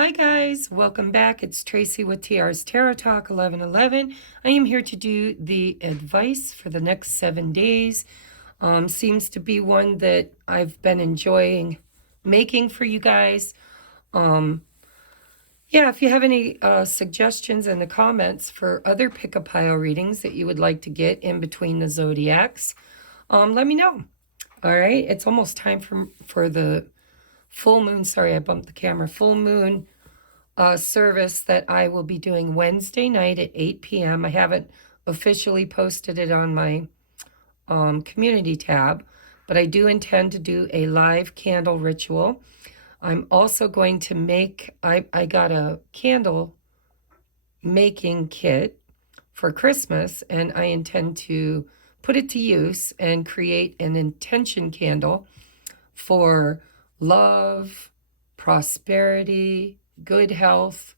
Hi guys, welcome back. It's Tracy with TR's Tarot Talk 1111. I am here to do the advice for the next 7 days. Seems to be one that I've been enjoying making for you guys. Yeah, if you have any suggestions in the comments for other pick-a-pile readings that you would like to get in between the zodiacs, let me know. All right, it's almost time for the full moon. Sorry, I bumped the camera. Full moon service that I will be doing Wednesday night at 8 p.m. I haven't officially posted it on my community tab, but I do intend to do a live candle ritual. I'm also going to make, I got a candle making kit for Christmas, and I intend to put it to use and create an intention candle for love, prosperity, good health,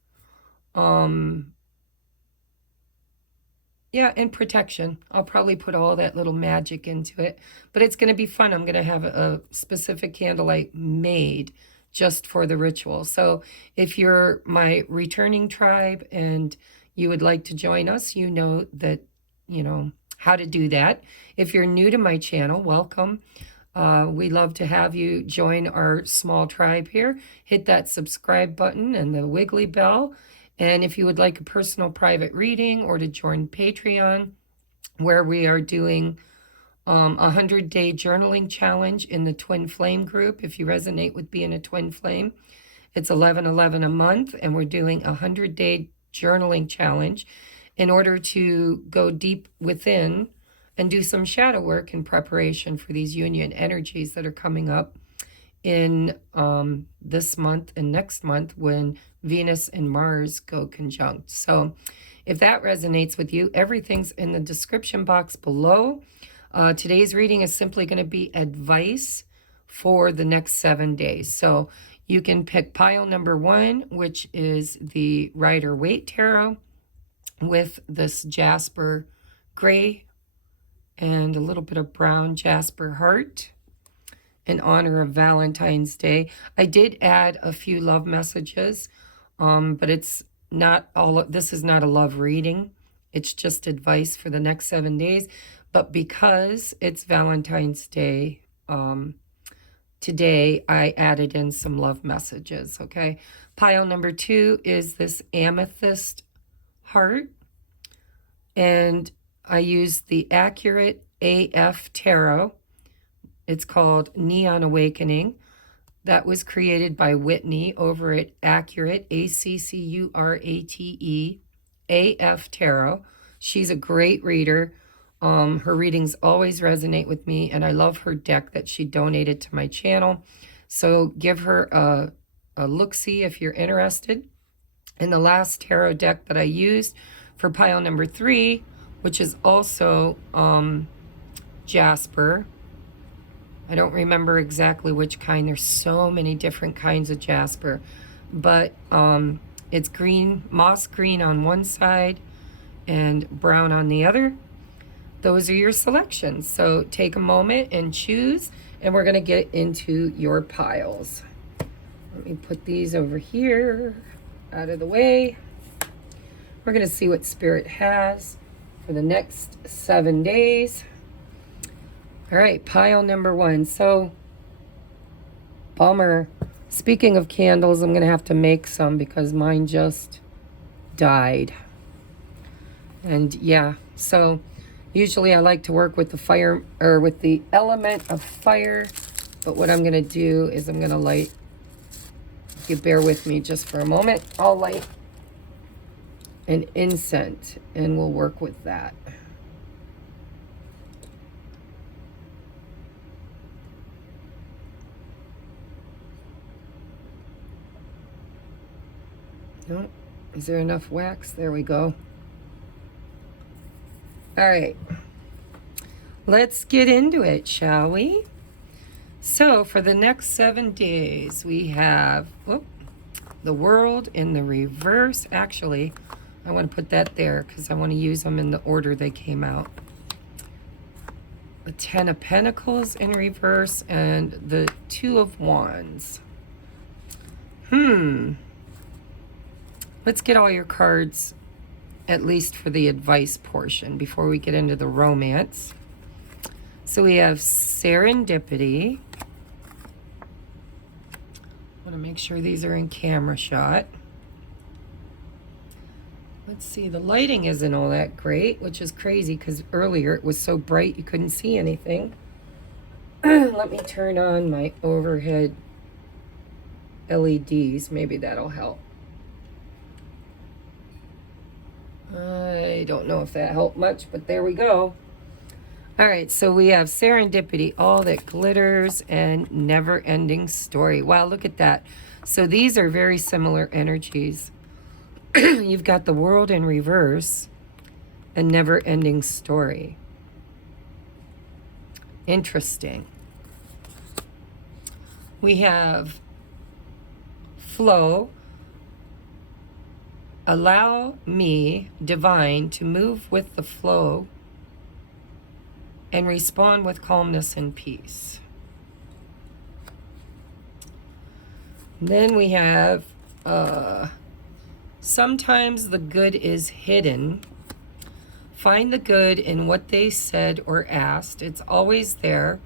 yeah, and protection. I'll probably put all that little magic into it, but it's going to be fun. I'm going to have a specific candle I made just for the ritual. So if you're my returning tribe and you would like to join us, you know that, how to do that. If you're new to my channel, welcome. We love to have you join our small tribe here. Hit that subscribe button and the wiggly bell. And if you would like a personal private reading or to join Patreon, where we are doing a 100-day journaling challenge in the Twin Flame group. If you resonate with being a Twin Flame, it's $11.11 a month, and we're doing a 100-day journaling challenge in order to go deep within and do some shadow work in preparation for these union energies that are coming up in this month and next month when Venus and Mars go conjunct. So if that resonates with you, everything's in the description box below. Today's reading is simply going to be advice for the next 7 days. So you can pick pile number 1, which is the Rider-Waite Tarot with this Jasper gray and a little bit of brown Jasper heart in honor of Valentine's Day. I did add a few love messages, but it's not all. This is not a love reading. It's just advice for the next 7 days. But because it's Valentine's Day today, I added in some love messages, okay? Pile number 2 is this amethyst heart. And I used the Accurate AF Tarot. It's called Neon Awakening. That was created by Whitney over at Accurate, ACCURATE, AF Tarot. She's a great reader. Her readings always resonate with me, and I love her deck that she donated to my channel. So give her a look-see if you're interested. And the last tarot deck that I used for pile number 3, which is also Jasper. I don't remember exactly which kind. There's so many different kinds of Jasper. But it's green, moss green on one side and brown on the other. Those are your selections. So take a moment and choose, and we're going to get into your piles. Let me put these over here out of the way. We're going to see what Spirit has for the next 7 days. All right, pile number 1. So, bummer. Speaking of candles, I'm going to have to make some because mine just died. And yeah, so usually I like to work with the fire, or with the element of fire. But what I'm going to do is I'm going to light, if you bear with me just for a moment, I'll light an incense and we'll work with that. No, is there enough wax? There we go. All right, let's get into it, shall we? So for the next 7 days, we have the World in the reverse. Actually, I want to put that there because I want to use them in the order they came out. The 10 of Pentacles in reverse and the 2 of Wands. Let's get all your cards, at least for the advice portion, before we get into the romance. So we have serendipity. I want to make sure these are in camera shot. Let's see, the lighting isn't all that great, which is crazy because earlier it was so bright you couldn't see anything. Let me turn on my overhead LEDs. Maybe that'll help. I don't know if that helped much, but there we go. All right, so we have serendipity, all that glitters, and never-ending story. Wow, look at that. So these are very similar energies. You've got the world in reverse, a never-ending story. Interesting. We have flow. Allow me, divine, to move with the flow and respond with calmness and peace. Then we have sometimes the good is hidden. Find the good in what they said or asked. It's always there,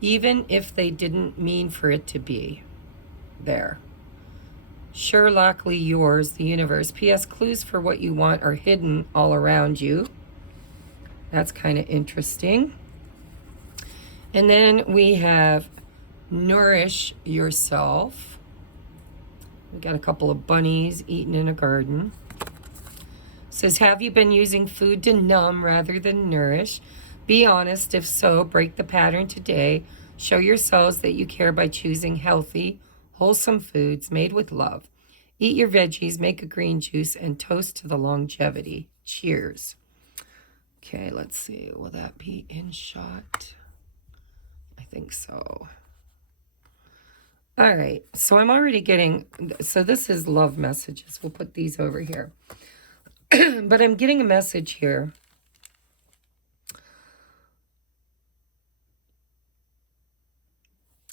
even if they didn't mean for it to be there. Sherlockly yours, the universe. P.S. Clues for what you want are hidden all around you. That's kind of interesting. And then we have nourish yourself. We got a couple of bunnies eating in a garden. Says, have you been using food to numb rather than nourish? Be honest. If so, break the pattern today. Show yourselves that you care by choosing healthy, wholesome foods made with love. Eat your veggies, make a green juice, and toast to the longevity. Cheers. Okay, let's see. Will that be in shot? I think so. All right, so I'm already getting, so this is love messages. We'll put these over here. But I'm getting a message here.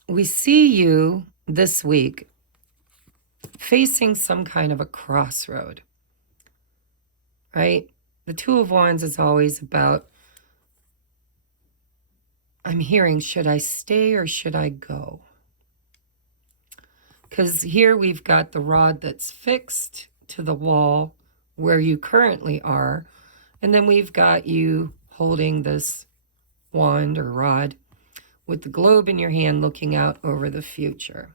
We see you this week facing some kind of a crossroad, right? The Two of Wands is always about, I'm hearing, should I stay or should I go? Because here we've got the rod that's fixed to the wall where you currently are. And then we've got you holding this wand or rod with the globe in your hand looking out over the future.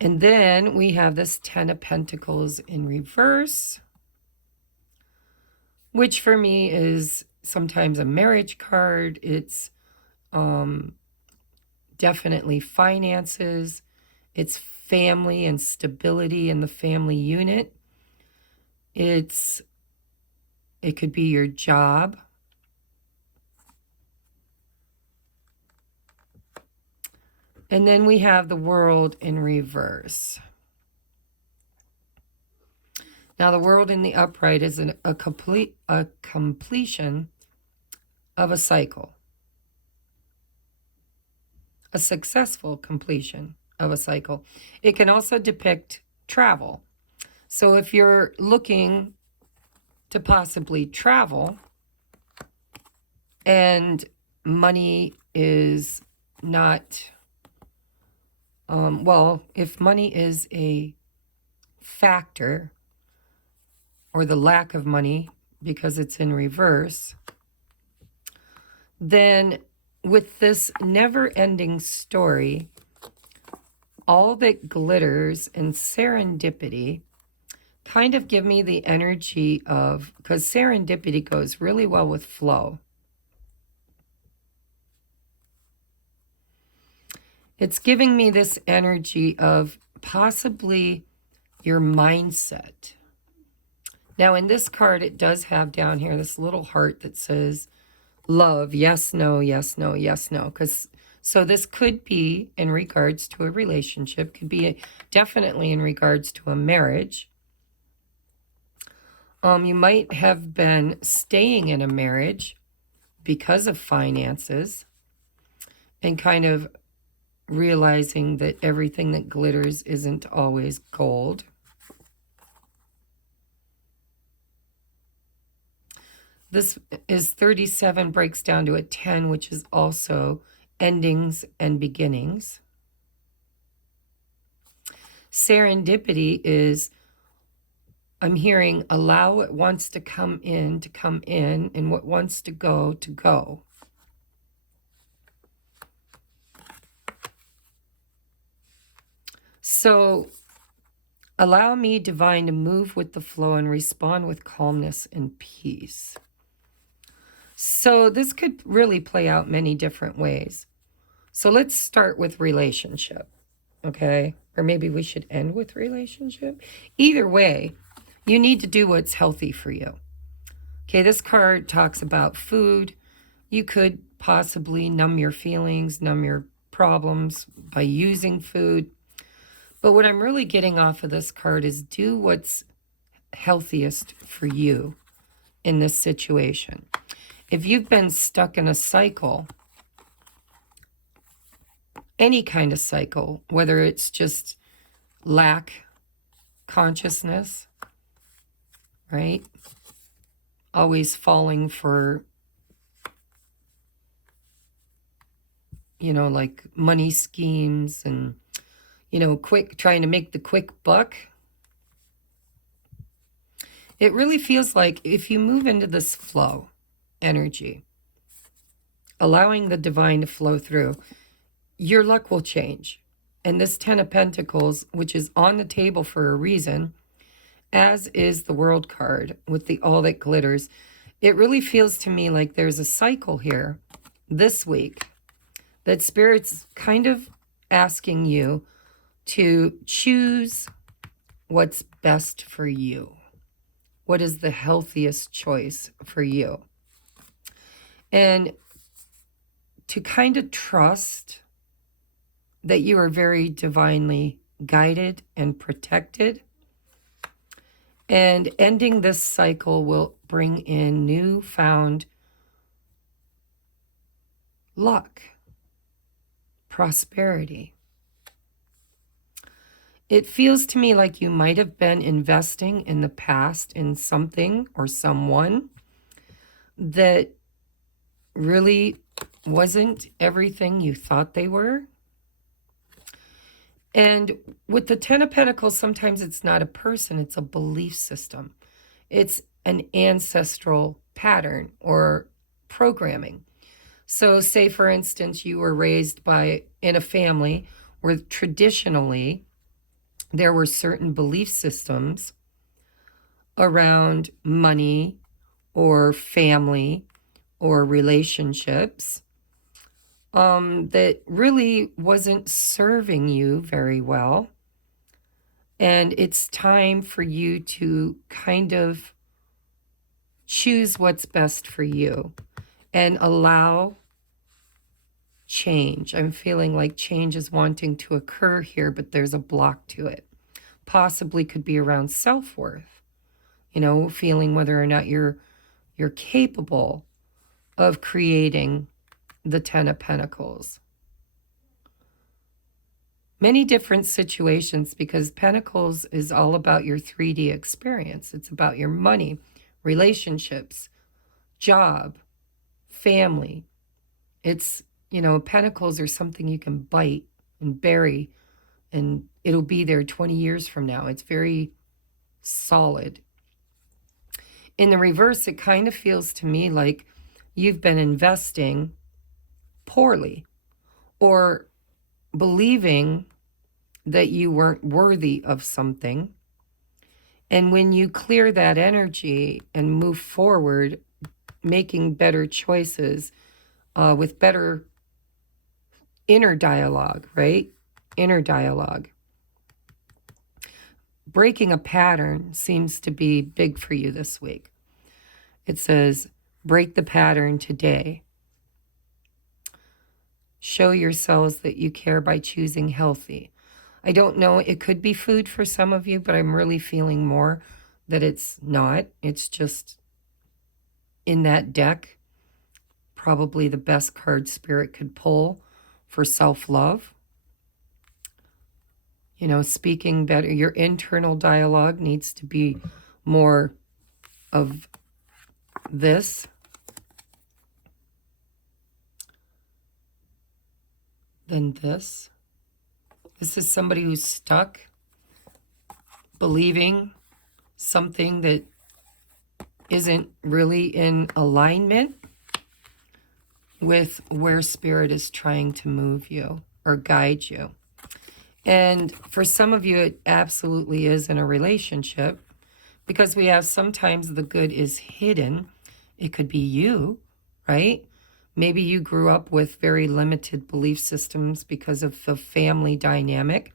And then we have this 10 of Pentacles in reverse, which for me is sometimes a marriage card. It's definitely finances. It's family and stability in the family unit. It could be your job. And then we have the World in reverse. Now the World in the upright is a completion of a cycle. A successful completion of a cycle. It can also depict travel. So if you're looking to possibly travel and money is not, well, if money is a factor, or the lack of money because it's in reverse, then with this never-ending story, all that glitters and serendipity kind of give me the energy of, because serendipity goes really well with flow. It's giving me this energy of possibly your mindset. Now in this card, it does have down here this little heart that says love, yes, no, yes, no, yes, no. So this could be in regards to a relationship, could be definitely in regards to a marriage. You might have been staying in a marriage because of finances and kind of realizing that everything that glitters isn't always gold. This is 37, breaks down to a 10, which is also endings and beginnings. Serendipity is, I'm hearing, allow what wants to come in, and what wants to go, to go. So, allow me, divine, to move with the flow and respond with calmness and peace. So this could really play out many different ways. So let's start with relationship, okay? Or maybe we should end with relationship. Either way, you need to do what's healthy for you. Okay, this card talks about food. You could possibly numb your feelings, numb your problems by using food. But what I'm really getting off of this card is do what's healthiest for you in this situation. If you've been stuck in a cycle, any kind of cycle, whether it's just lack consciousness, right? Always falling for, like money schemes and, trying to make the quick buck. It really feels like if you move into this flow energy, allowing the divine to flow through, your luck will change. And this 10 of Pentacles, which is on the table for a reason, as is the World card with the all that glitters, it really feels to me like there's a cycle here this week that Spirit's kind of asking you to choose what's best for you. What is the healthiest choice for you? And to kind of trust that you are very divinely guided and protected. And ending this cycle will bring in newfound luck, prosperity. It feels to me like you might have been investing in the past in something or someone that really wasn't everything you thought they were. And with the 10 of Pentacles, sometimes it's not a person, it's a belief system. It's an ancestral pattern or programming. So say, for instance, you were raised in a family where traditionally there were certain belief systems around money or family or relationships that really wasn't serving you very well. And it's time for you to kind of choose what's best for you and allow change. I'm feeling like change is wanting to occur here, but there's a block to it. Possibly could be around self-worth, feeling whether or not you're capable of creating the 10 of Pentacles. Many different situations, because Pentacles is all about your 3D experience. It's about your money, relationships, job, family. It's, Pentacles are something you can bite and bury, and it'll be there 20 years from now. It's very solid. In the reverse, it kind of feels to me like you've been investing poorly or believing that you weren't worthy of something. And when you clear that energy and move forward, making better choices with better inner dialogue, right? Inner dialogue. Breaking a pattern seems to be big for you this week. It says, break the pattern today. Show yourselves that you care by choosing healthy. I don't know, it could be food for some of you, but I'm really feeling more that it's not. It's just in that deck, probably the best card Spirit could pull for self-love. Speaking better. Your internal dialogue needs to be more of this, then this. This is somebody who's stuck believing something that isn't really in alignment with where Spirit is trying to move you or guide you. And for some of you, it absolutely is in a relationship, because we have sometimes the good is hidden. It could be you, right? Maybe you grew up with very limited belief systems because of the family dynamic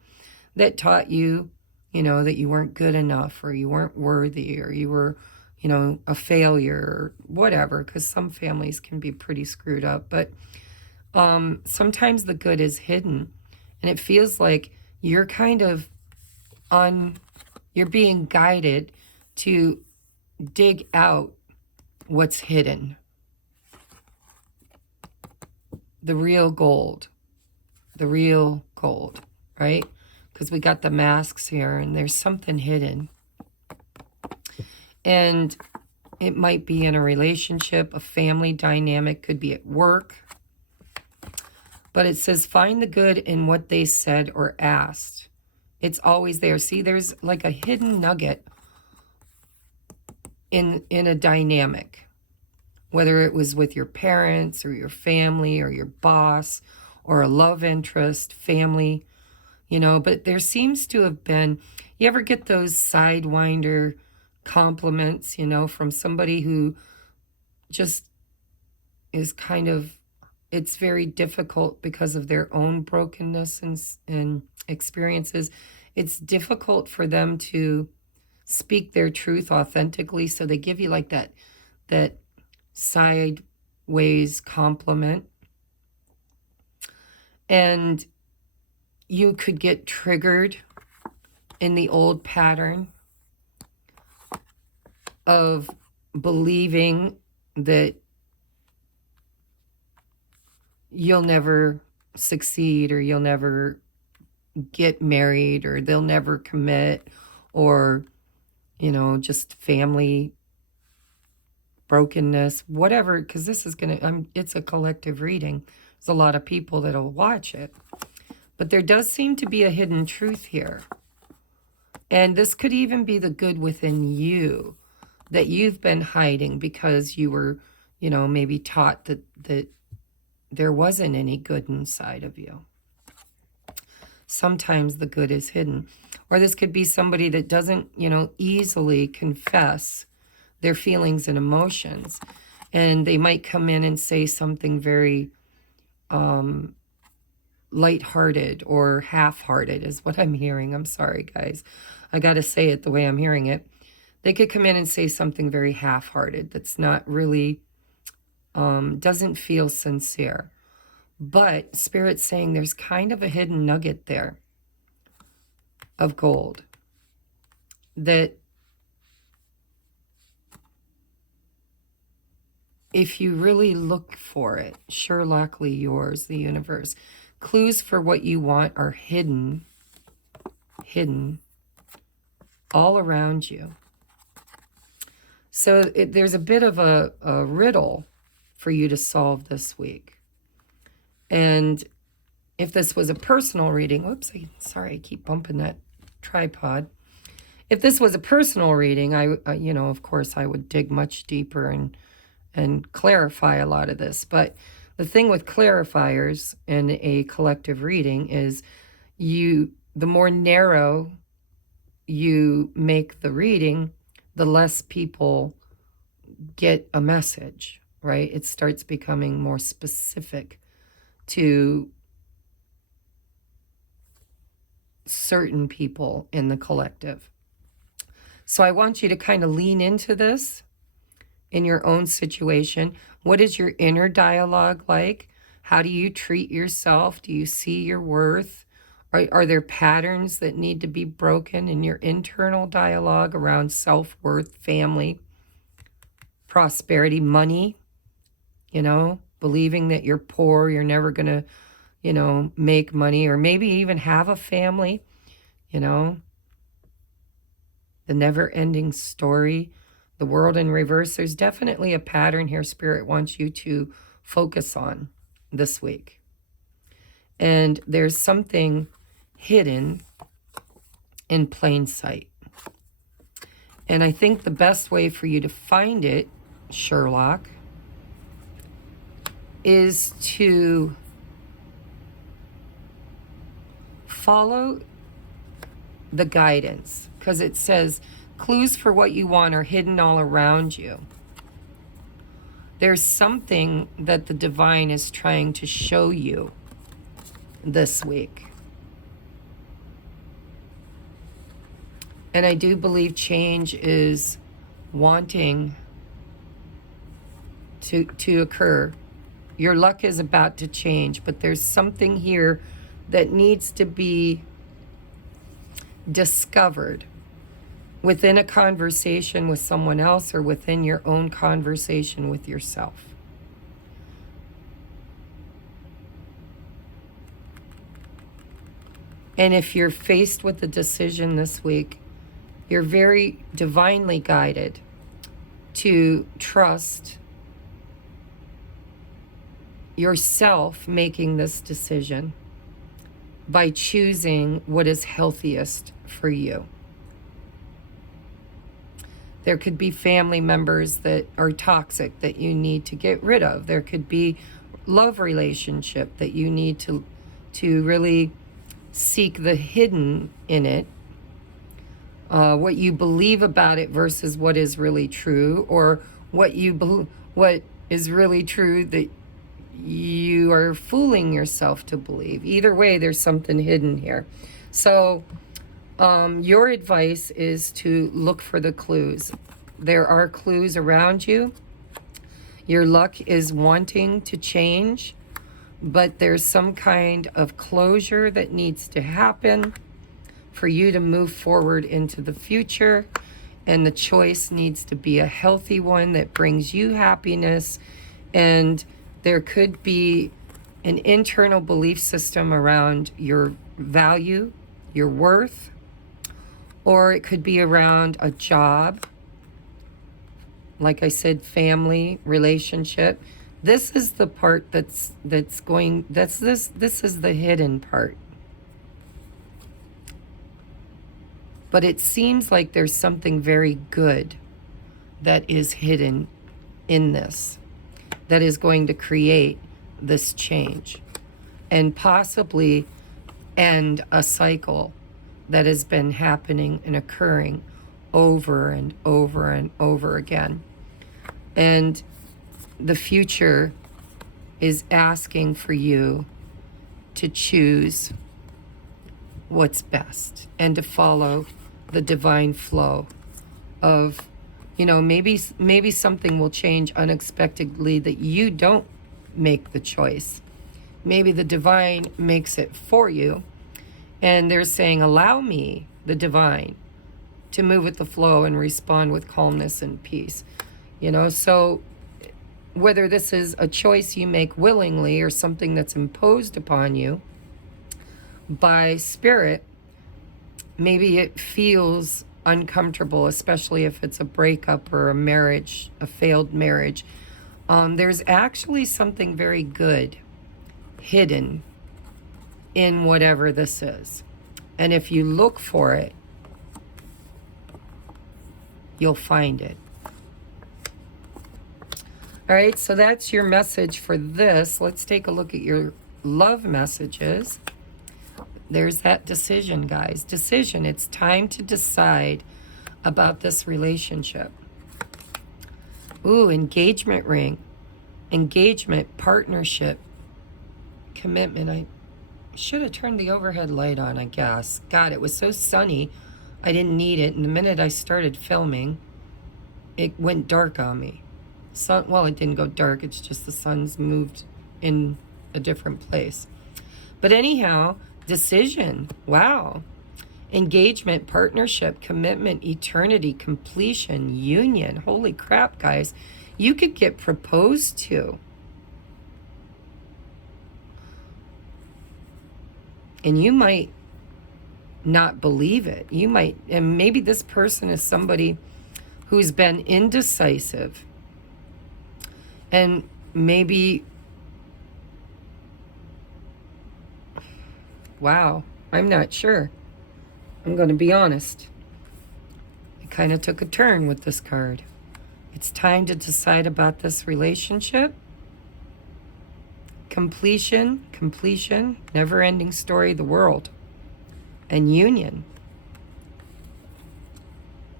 that taught you, that you weren't good enough, or you weren't worthy, or you were, a failure, or whatever, because some families can be pretty screwed up. But sometimes the good is hidden, and it feels like you're kind of you're being guided to dig out what's hidden. The real gold, right? Because we got the masks here, and there's something hidden. And it might be in a relationship, a family dynamic, could be at work. But it says, find the good in what they said or asked. It's always there. See, there's like a hidden nugget in a dynamic, whether it was with your parents or your family or your boss or a love interest, family, but there seems to have been, you ever get those sidewinder compliments, from somebody who just is kind of, it's very difficult because of their own brokenness and experiences. It's difficult for them to speak their truth authentically, so they give you like that sideways compliment, and you could get triggered in the old pattern of believing that you'll never succeed, or you'll never get married, or they'll never commit, or just family brokenness, whatever, because this is it's a collective reading. There's a lot of people that'll watch it, but there does seem to be a hidden truth here. And this could even be the good within you that you've been hiding because you were, maybe taught that there wasn't any good inside of you. Sometimes the good is hidden. Or this could be somebody that doesn't, easily confess their feelings and emotions. And they might come in and say something very lighthearted or half-hearted is what I'm hearing. I'm sorry, guys. I got to say it the way I'm hearing it. They could come in and say something very half-hearted that's not really, doesn't feel sincere. But Spirit's saying there's kind of a hidden nugget there of gold that if you really look for it, Sherlockly yours, the universe, clues for what you want are hidden all around you. So there's a bit of a riddle for you to solve this week. And if this was a personal reading, whoops, sorry, I keep bumping that tripod. If this was a personal reading, I of course, I would dig much deeper and clarify a lot of this. But the thing with clarifiers in a collective reading is the more narrow you make the reading, the less people get a message, right? It starts becoming more specific to certain people in the collective. So I want you to kind of lean into this in your own situation. What is your inner dialogue like? How do you treat yourself? Do you see your worth? Are there patterns that need to be broken in your internal dialogue around self-worth, family, prosperity, money? Believing that you're poor, you're never going to, make money, or maybe even have a family, the never-ending story the world in reverse. There's definitely a pattern here Spirit wants you to focus on this week. And there's something hidden in plain sight. And I think the best way for you to find it, Sherlock, is to follow the guidance, because it says clues for what you want are hidden all around you. There's something that the divine is trying to show you this week. And I do believe change is wanting to occur. Your luck is about to change, but there's something here that needs to be discovered within a conversation with someone else or within your own conversation with yourself. And if you're faced with a decision this week, you're very divinely guided to trust yourself making this decision by choosing what is healthiest for you. There could be family members that are toxic that you need to get rid of. There could be love relationship that you need to really seek the hidden in it. What you believe about it versus what is really true, or what is really true that you are fooling yourself to believe. Either way, there's something hidden here. So your advice is to look for the clues. There are clues around you. Your luck is wanting to change, but there's some kind of closure that needs to happen for you to move forward into the future. And the choice needs to be a healthy one that brings you happiness. And there could be an internal belief system around your value, your worth, or it could be around a job. Like I said, family, relationship. This is the part this is the hidden part. But it seems like there's something very good that is hidden in this, that is going to create this change and possibly end a cycle that has been happening and occurring over and over and over again. And the future is asking for you to choose what's best and to follow the divine flow of, maybe something will change unexpectedly that you don't make the choice. Maybe the divine makes it for you, and they're saying, allow me, the divine, to move with the flow and respond with calmness and peace. So whether this is a choice you make willingly or something that's imposed upon you by spirit, maybe it feels uncomfortable, especially if it's a breakup or a marriage, a failed marriage. There's actually something very good hidden in whatever this is. And if you look for it, you'll find it. All right, so that's your message for this. Let's take a look at your love messages. There's that decision, guys. Decision. It's time to decide about this relationship. Ooh, engagement ring. Engagement, partnership, commitment. I should have turned the overhead light on, I guess. God, it was so sunny. I didn't need it. And the minute I started filming, it went dark on me. Well, it didn't go dark. It's just the sun's moved in a different place. But anyhow, decision. Wow. Engagement, partnership, commitment, eternity, completion, union. Holy crap, guys. You could get proposed to. And you might not believe it. You might, and maybe this person is somebody who's been indecisive and maybe, wow, I'm not sure. I'm going to be honest. It kind of took a turn with this card. It's time to decide about this relationship. Completion, never-ending story of the world. And union.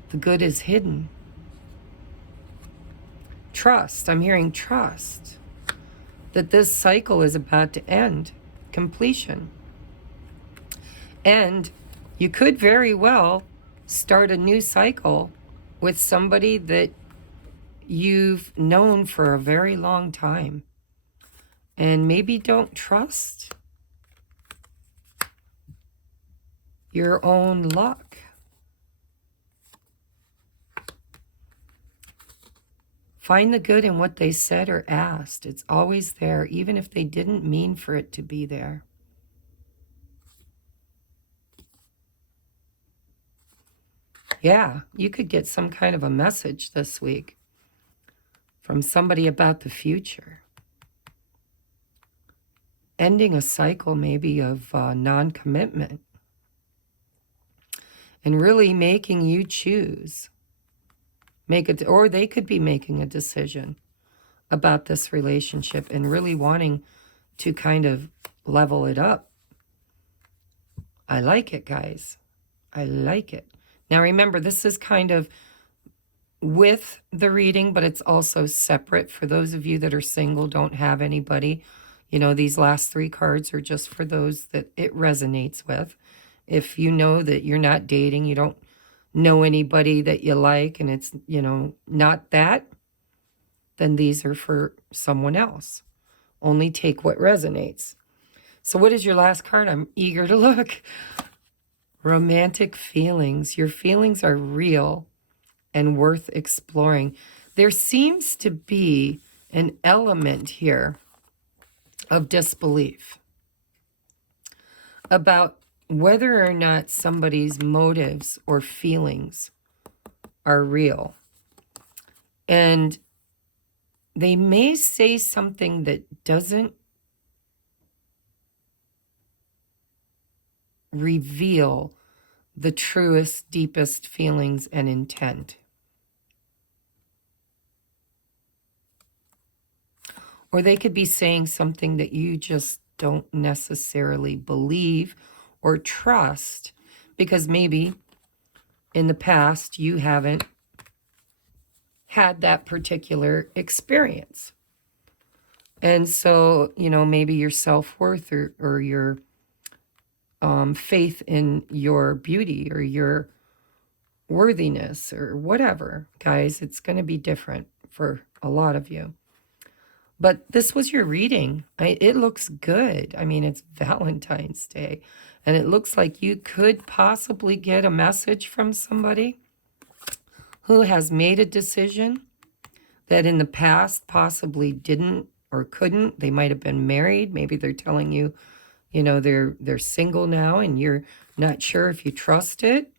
The good is hidden. Trust, I'm hearing trust. That this cycle is about to end. Completion. And you could very well start a new cycle with somebody that you've known for a very long time and maybe don't trust your own luck. Find the good in what they said or asked. It's always there, even if they didn't mean for it to be there. Yeah, you could get some kind of a message this week from somebody about the future. Ending a cycle maybe of non-commitment. And really making you choose. Or they could be making a decision about this relationship and really wanting to kind of level it up. I like it, guys. I like it. Now remember, this is kind of with the reading, but it's also separate. For those of you that are single, don't have anybody, you know, these last 3 cards are just for those that it resonates with. If you know that you're not dating, you don't know anybody that you like, and it's, you know, not that, then these are for someone else. Only take what resonates. So what is your last card? I'm eager to look. Romantic feelings. Your feelings are real and worth exploring. There seems to be an element here of disbelief about whether or not somebody's motives or feelings are real. And they may say something that doesn't reveal the truest, deepest feelings and intent. Or they could be saying something that you just don't necessarily believe or trust, because maybe in the past you haven't had that particular experience. And so, you know, maybe your self-worth or your faith in your beauty or your worthiness or whatever, guys, it's going to be different for a lot of you. But this was your reading. It looks good. I mean, it's Valentine's Day, and it looks like you could possibly get a message from somebody who has made a decision that in the past possibly didn't or couldn't. They might have been married. Maybe they're telling you, you know, they're single now and you're not sure if you trust it.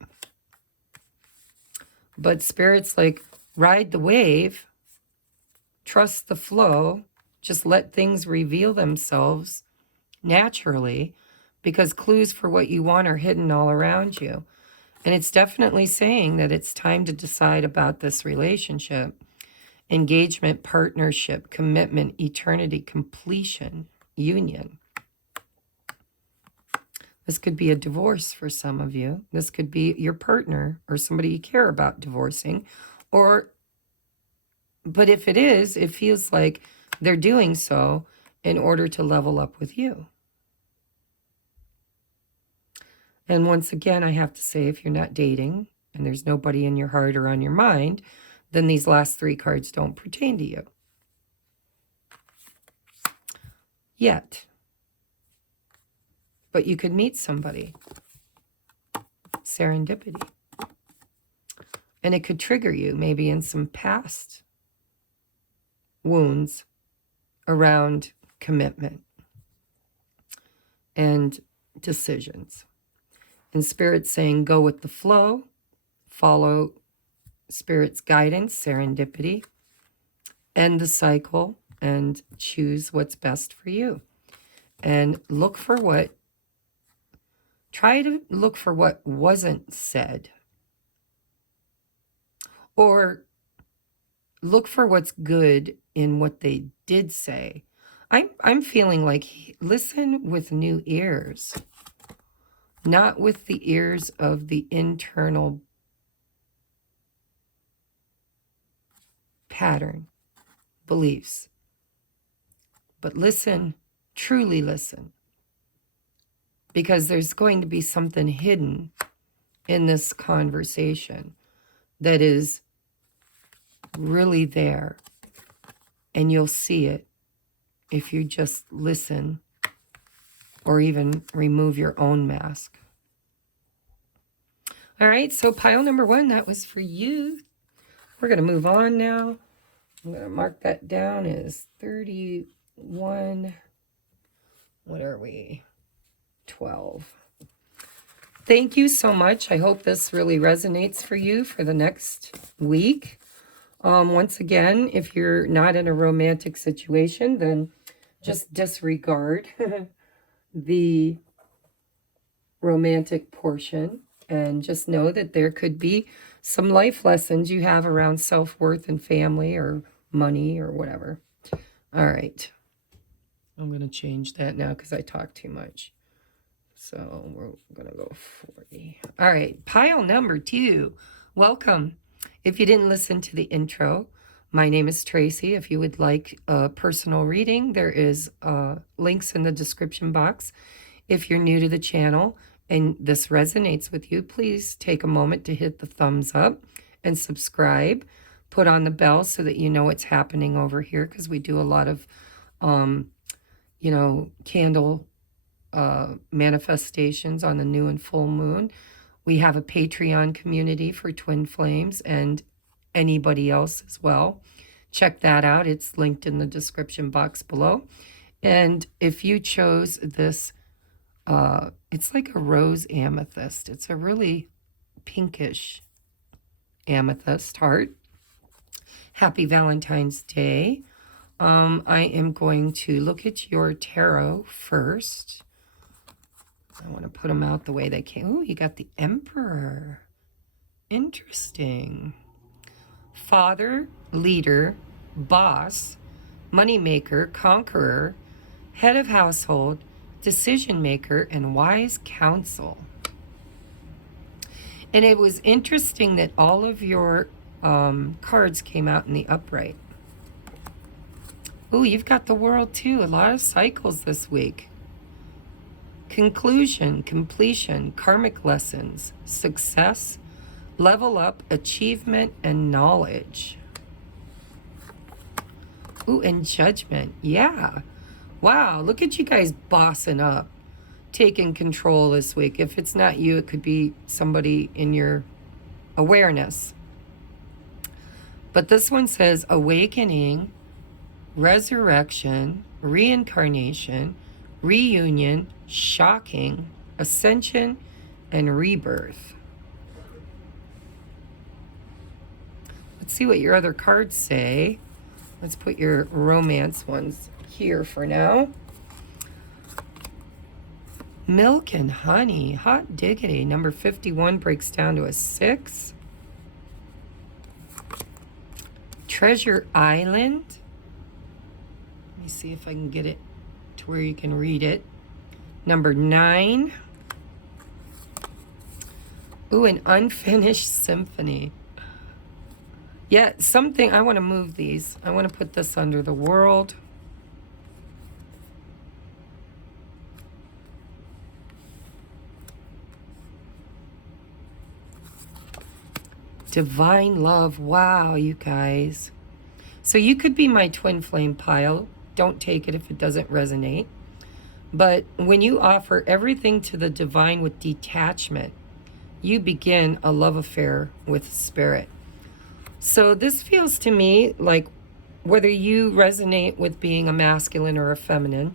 But Spirit's like, ride the wave, trust the flow, just let things reveal themselves naturally, because clues for what you want are hidden all around you. And it's definitely saying that it's time to decide about this relationship. Engagement, partnership, commitment, eternity, completion, union. This could be a divorce for some of you. This could be your partner or somebody you care about divorcing. But if it is, it feels like they're doing so in order to level up with you. And once again, I have to say, if you're not dating and there's nobody in your heart or on your mind, then these last 3 cards don't pertain to you. Yet. But you could meet somebody. Serendipity. And it could trigger you maybe in some past wounds around commitment and decisions. And Spirit's saying, go with the flow, follow Spirit's guidance, serendipity, end the cycle, and choose what's best for you. And try to look for what wasn't said. Or look for what's good in what they did say. I'm feeling like listen with new ears, not with the ears of the internal pattern, beliefs, but listen, truly listen, because there's going to be something hidden in this conversation that is really there, and you'll see it if you just listen or even remove your own mask. All right, so pile number 1, that was for you. We're going to move on now. I'm going to mark that down as 31. What are we? 12. Thank you so much. I hope this really resonates for you for the next week. Once again, if you're not in a romantic situation, then just disregard the romantic portion and just know that there could be some life lessons you have around self-worth and family or money or whatever. All right. I'm going to change that now because I talk too much. So we're going to go 40. All right. Pile number 2. Welcome. If you didn't listen to the intro, my name is Tracie. If you would like a personal reading, there is links in the description box. If you're new to the channel and this resonates with you, please take a moment to hit the thumbs up and subscribe. Put on the bell so that you know what's happening over here, because we do a lot of, candle manifestations on the new and full moon. We have a Patreon community for Twin Flames and anybody else as well. Check that out. It's linked in the description box below. And if you chose this, it's like a rose amethyst. It's a really pinkish amethyst heart. Happy Valentine's Day. I am going to look at your tarot first. I want to put them out the way they came. Oh, you got the Emperor. Interesting. Father, leader, boss, moneymaker, conqueror, head of household, decision maker, and wise counsel. And it was interesting that all of your cards came out in the upright. Oh, you've got the World too. A lot of cycles this week. Conclusion, completion, karmic lessons, success, level up, achievement, and knowledge. Ooh, and judgment. Yeah. Wow, look at you guys bossing up, taking control this week. If it's not you, it could be somebody in your awareness. But this one says awakening, resurrection, reincarnation, reunion, shocking, ascension, and rebirth. Let's see what your other cards say. Let's put your romance ones here for now. Milk and honey, hot diggity. Number 51 breaks down to a 6. Treasure Island. Let me see if I can get it to where you can read it. Number 9. Ooh, an unfinished symphony. Yeah, something, I want to move these. I want to put this under the World. Divine love. Wow, you guys. So you could be my twin flame pile. Don't take it if it doesn't resonate. But when you offer everything to the divine with detachment, you begin a love affair with spirit. So this feels to me like whether you resonate with being a masculine or a feminine,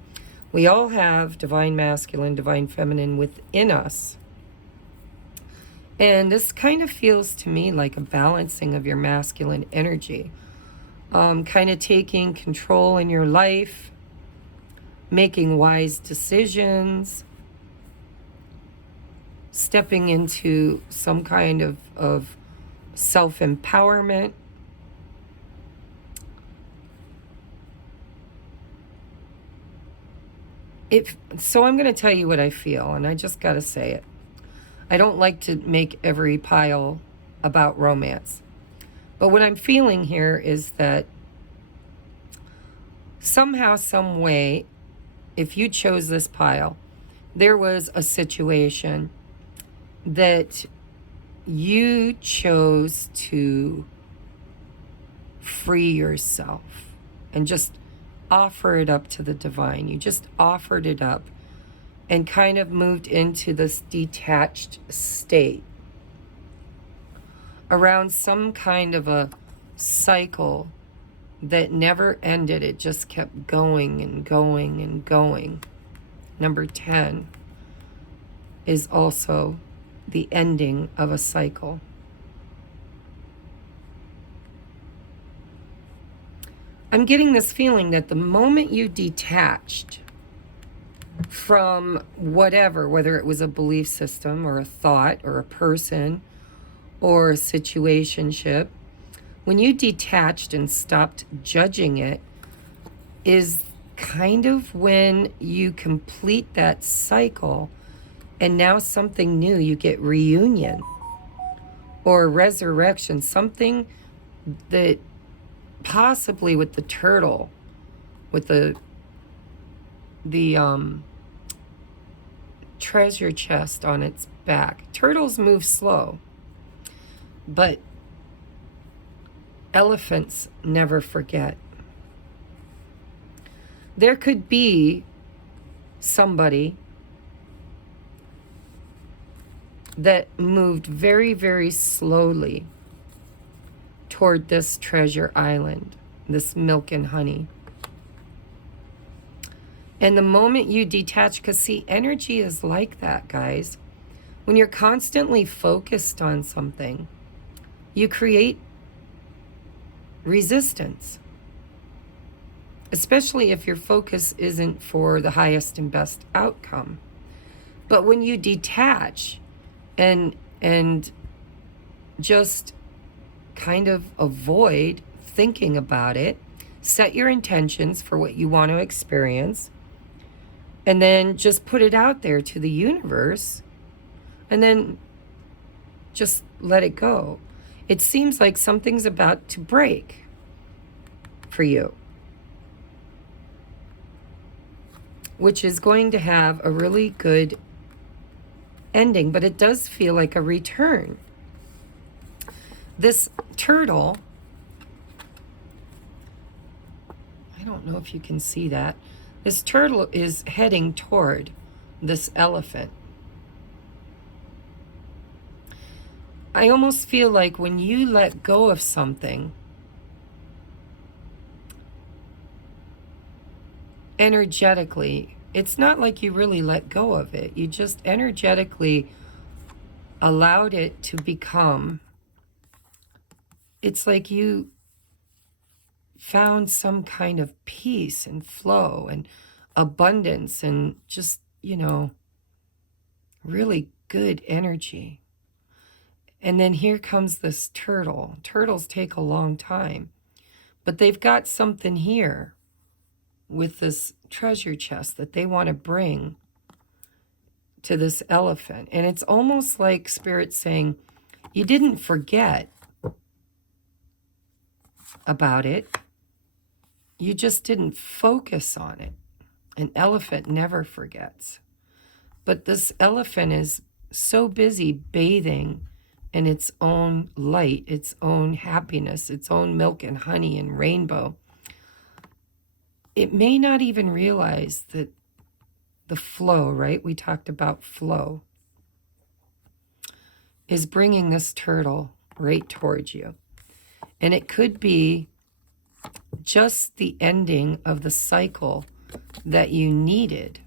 we all have divine masculine, divine feminine within us. And this kind of feels to me like a balancing of your masculine energy. Kind of taking control in your life, making wise decisions, stepping into some kind of self-empowerment. So I'm going to tell you what I feel, and I just got to say it. I don't like to make every pile about romance. But what I'm feeling here is that somehow, some way, if you chose this pile, there was a situation that you chose to free yourself and just offer it up to the divine. You just offered it up and kind of moved into this detached state around some kind of a cycle that never ended. It just kept going and going and going. Number 10 is also the ending of a cycle. I'm getting this feeling that the moment you detached from whatever, whether it was a belief system or a thought or a person or a situationship, when you detached and stopped judging it, is kind of when you complete that cycle, and now something new, you get reunion or resurrection, something that possibly with the turtle, with the treasure chest on its back. Turtles move slow, but elephants never forget. There could be somebody that moved very, very slowly toward this treasure island, this milk and honey. And the moment you detach, because see, energy is like that, guys. When you're constantly focused on something, you create resistance. Especially if your focus isn't for the highest and best outcome. But when you detach and just kind of avoid thinking about it, set your intentions for what you want to experience, and then just put it out there to the universe, and then just let it go. It seems like something's about to break for you, which is going to have a really good ending, but it does feel like a return. This turtle, I don't know if you can see that. This turtle is heading toward this elephant. I almost feel like when you let go of something, energetically, it's not like you really let go of it. You just energetically allowed it to become, it's like you found some kind of peace and flow and abundance and just, really good energy. And then here comes this turtle. Turtles take a long time, but they've got something here with this treasure chest that they want to bring to this elephant. And it's almost like Spirit saying, you didn't forget about it. You just didn't focus on it. An elephant never forgets. But this elephant is so busy bathing in its own light, its own happiness, its own milk and honey and rainbow. It may not even realize that the flow, right? We talked about flow, is bringing this turtle right towards you. And it could be just the ending of the cycle that you needed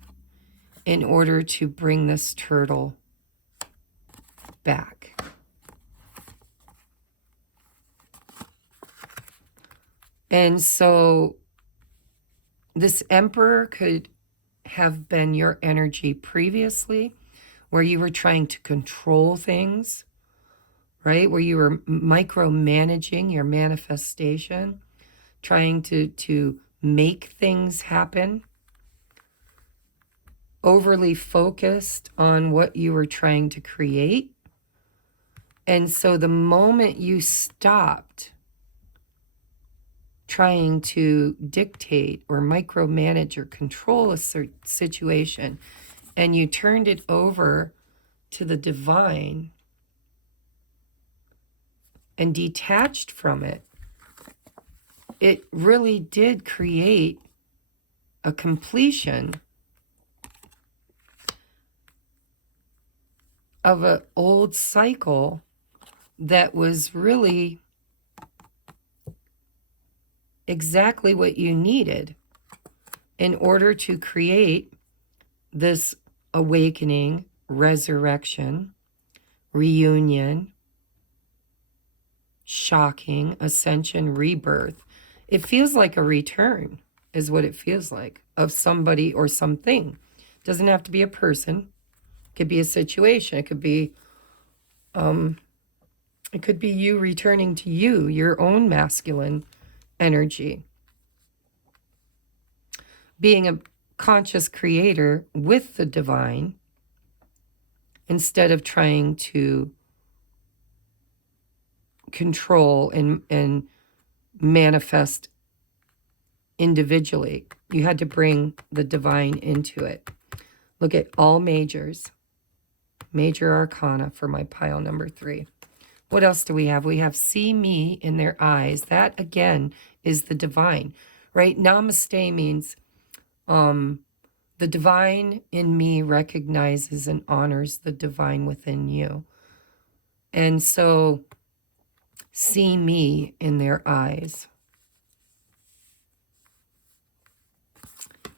in order to bring this turtle back. And so this Emperor could have been your energy previously, where you were trying to control things, right? Where you were micromanaging your manifestation, trying to make things happen, overly focused on what you were trying to create. And so the moment you stopped trying to dictate or micromanage or control a situation, and you turned it over to the divine and detached from it, it really did create a completion of an old cycle that was really exactly what you needed in order to create this awakening, resurrection, reunion, shocking, ascension, rebirth. It feels like a return, is what it feels like, of somebody or something. It doesn't have to be a person. It could be a situation. It could be you returning to you, your own masculine energy. Being a conscious creator with the divine instead of trying to control and manifest individually. You had to bring the divine into it. Look at all majors. Major arcana for my pile number 3. What else do we have? We have see me in their eyes. That again is the divine, right? Namaste means the divine in me recognizes and honors the divine within you. And so see me in their eyes.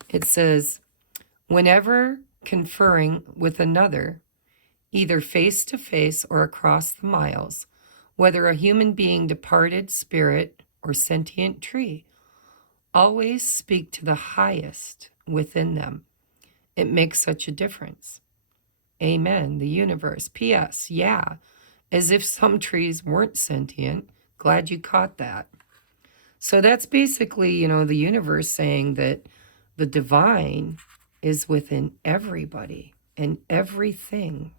It says, whenever conferring with another, either face to face or across the miles, whether a human being, departed spirit, or sentient tree, always speak to the highest within them. It makes such a difference. Amen. The universe. P.S. Yeah, as if some trees weren't sentient. Glad you caught that. So that's basically, the universe saying that the divine is within everybody and everything.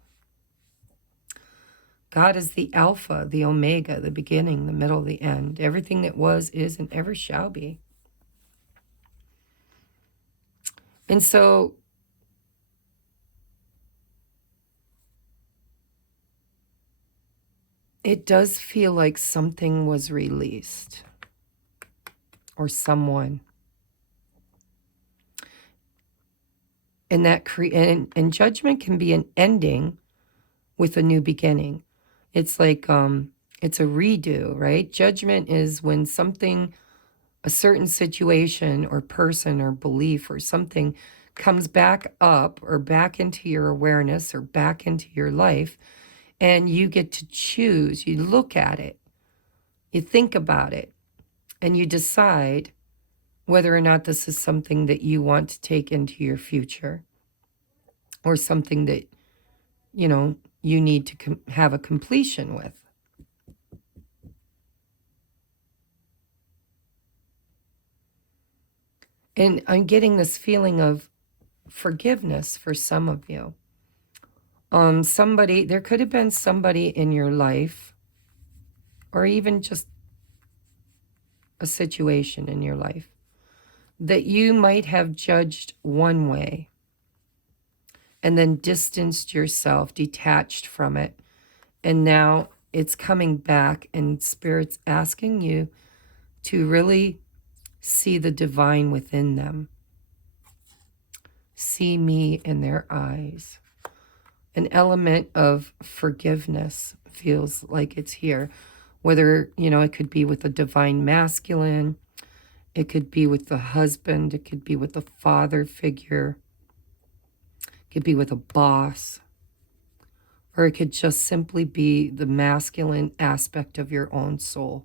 God is the Alpha, the Omega, the beginning, the middle, the end. Everything that was, is, and ever shall be. And so it does feel like something was released or someone. And that and judgment can be an ending with a new beginning. It's like it's a redo, right? Judgment is when something, a certain situation or person or belief or something comes back up or back into your awareness or back into your life, and you get to choose. You look at it, you think about it, and you decide whether or not this is something that you want to take into your future or something that, you need to have a completion with. And I'm getting this feeling of forgiveness for some of you. There could have been somebody in your life, or even just a situation in your life, that you might have judged one way and then distanced yourself, detached from it. And now it's coming back, and Spirit's asking you to really see the divine within them. See me in their eyes. An element of forgiveness feels like it's here. Whether, it could be with a divine masculine, it could be with the husband, it could be with the father figure, it could be with a boss, or it could just simply be the masculine aspect of your own soul.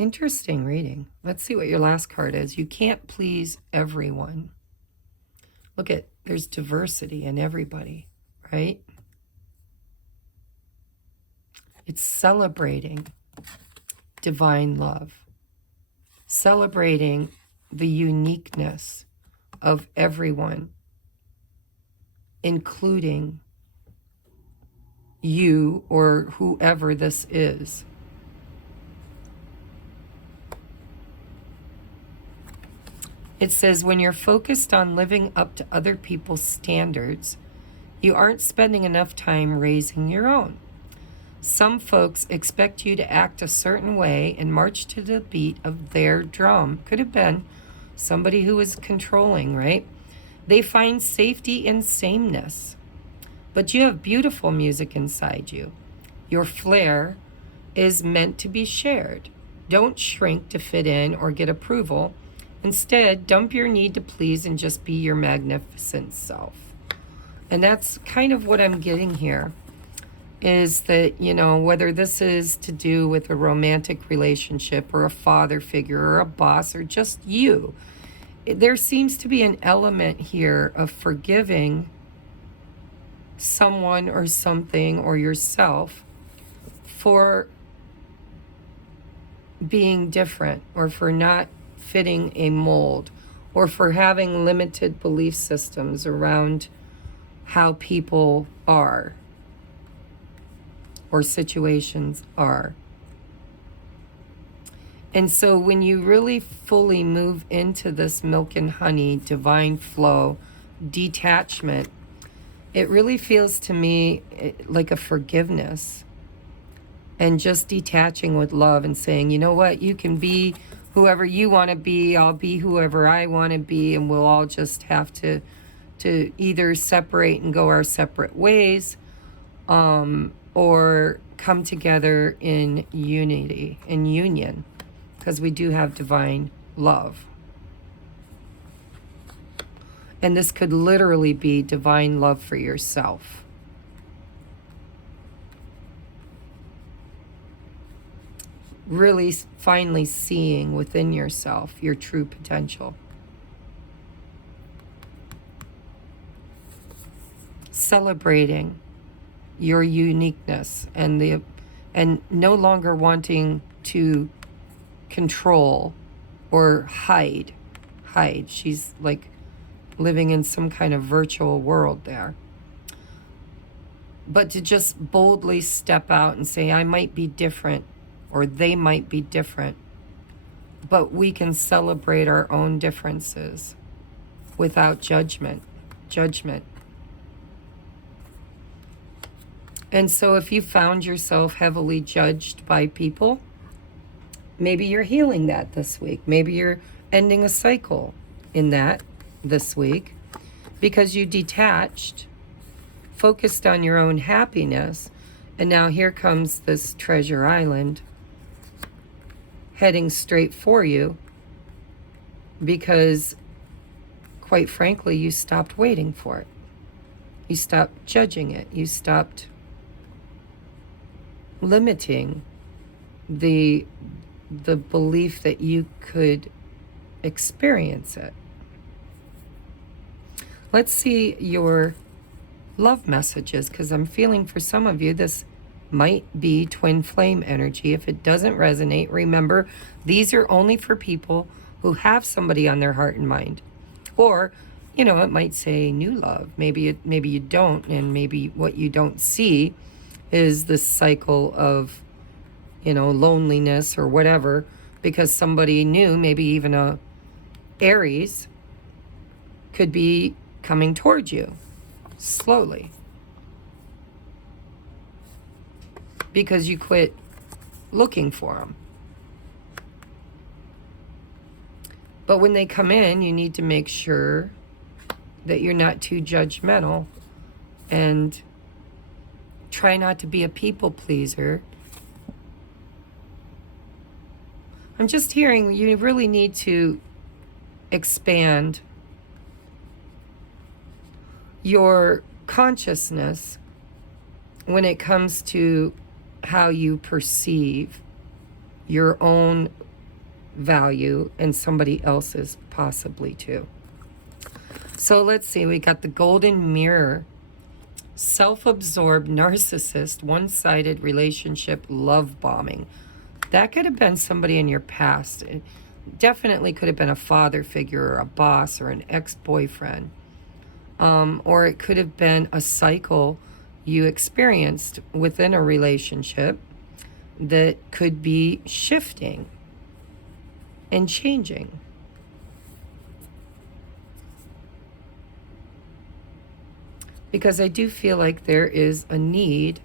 Interesting reading. Let's see what your last card is. You can't please everyone. Look at, there's diversity in everybody, right? It's celebrating divine love, celebrating the uniqueness of everyone, including you or whoever this is. It says, when you're focused on living up to other people's standards, you aren't spending enough time raising your own. Some folks expect you to act a certain way and march to the beat of their drum. Could have been somebody who was controlling, right? They find safety in sameness. But you have beautiful music inside you. Your flair is meant to be shared. Don't shrink to fit in or get approval. Instead, dump your need to please and just be your magnificent self. And that's kind of what I'm getting here, is that, you know, whether this is to do with a romantic relationship or a father figure or a boss or just you, there seems to be an element here of forgiving someone or something or yourself for being different, or for not fitting a mold, or for having limited belief systems around how people are or situations are. And so when you really fully move into this milk and honey, divine flow, detachment, it really feels to me like a forgiveness, and just detaching with love and saying, you know what, you can be whoever you want to be, I'll be whoever I want to be, and we'll all just have to either separate and go our separate ways, or come together in unity and union, because we do have divine love. And this could literally be divine love for yourself. Really finally seeing within yourself your true potential. Celebrating your uniqueness and no longer wanting to control or hide. She's like living in some kind of virtual world there. But to just boldly step out and say, I might be different, or they might be different, but we can celebrate our own differences without judgment. And so if you found yourself heavily judged by people, maybe you're healing that this week. Maybe you're ending a cycle in that this week, because you detached, focused on your own happiness, and now here comes this treasure island heading straight for you, because quite frankly, you stopped waiting for it. You stopped judging it. You stopped limiting the belief that you could experience it. Let's see your love messages, because I'm feeling for some of you this might be twin flame energy. If it doesn't resonate, remember, these are only for people who have somebody on their heart and mind. Or, you know, it might say new love. Maybe you don't, and maybe what you don't see is this cycle of, you know, loneliness or whatever, because somebody new, maybe even a Aries, could be coming towards you slowly, because you quit looking for them. But when they come in, you need to make sure that you're not too judgmental, and try not to be a people pleaser. I'm just hearing you really need to expand your consciousness when it comes to how you perceive your own value and somebody else's possibly too. So let's see, we got the golden mirror. Self-absorbed narcissist, one-sided relationship, love bombing. That could have been somebody in your past. It definitely could have been a father figure or a boss or an ex-boyfriend. Or it could have been a cycle you experienced within a relationship that could be shifting and changing. Because I do feel like there is a need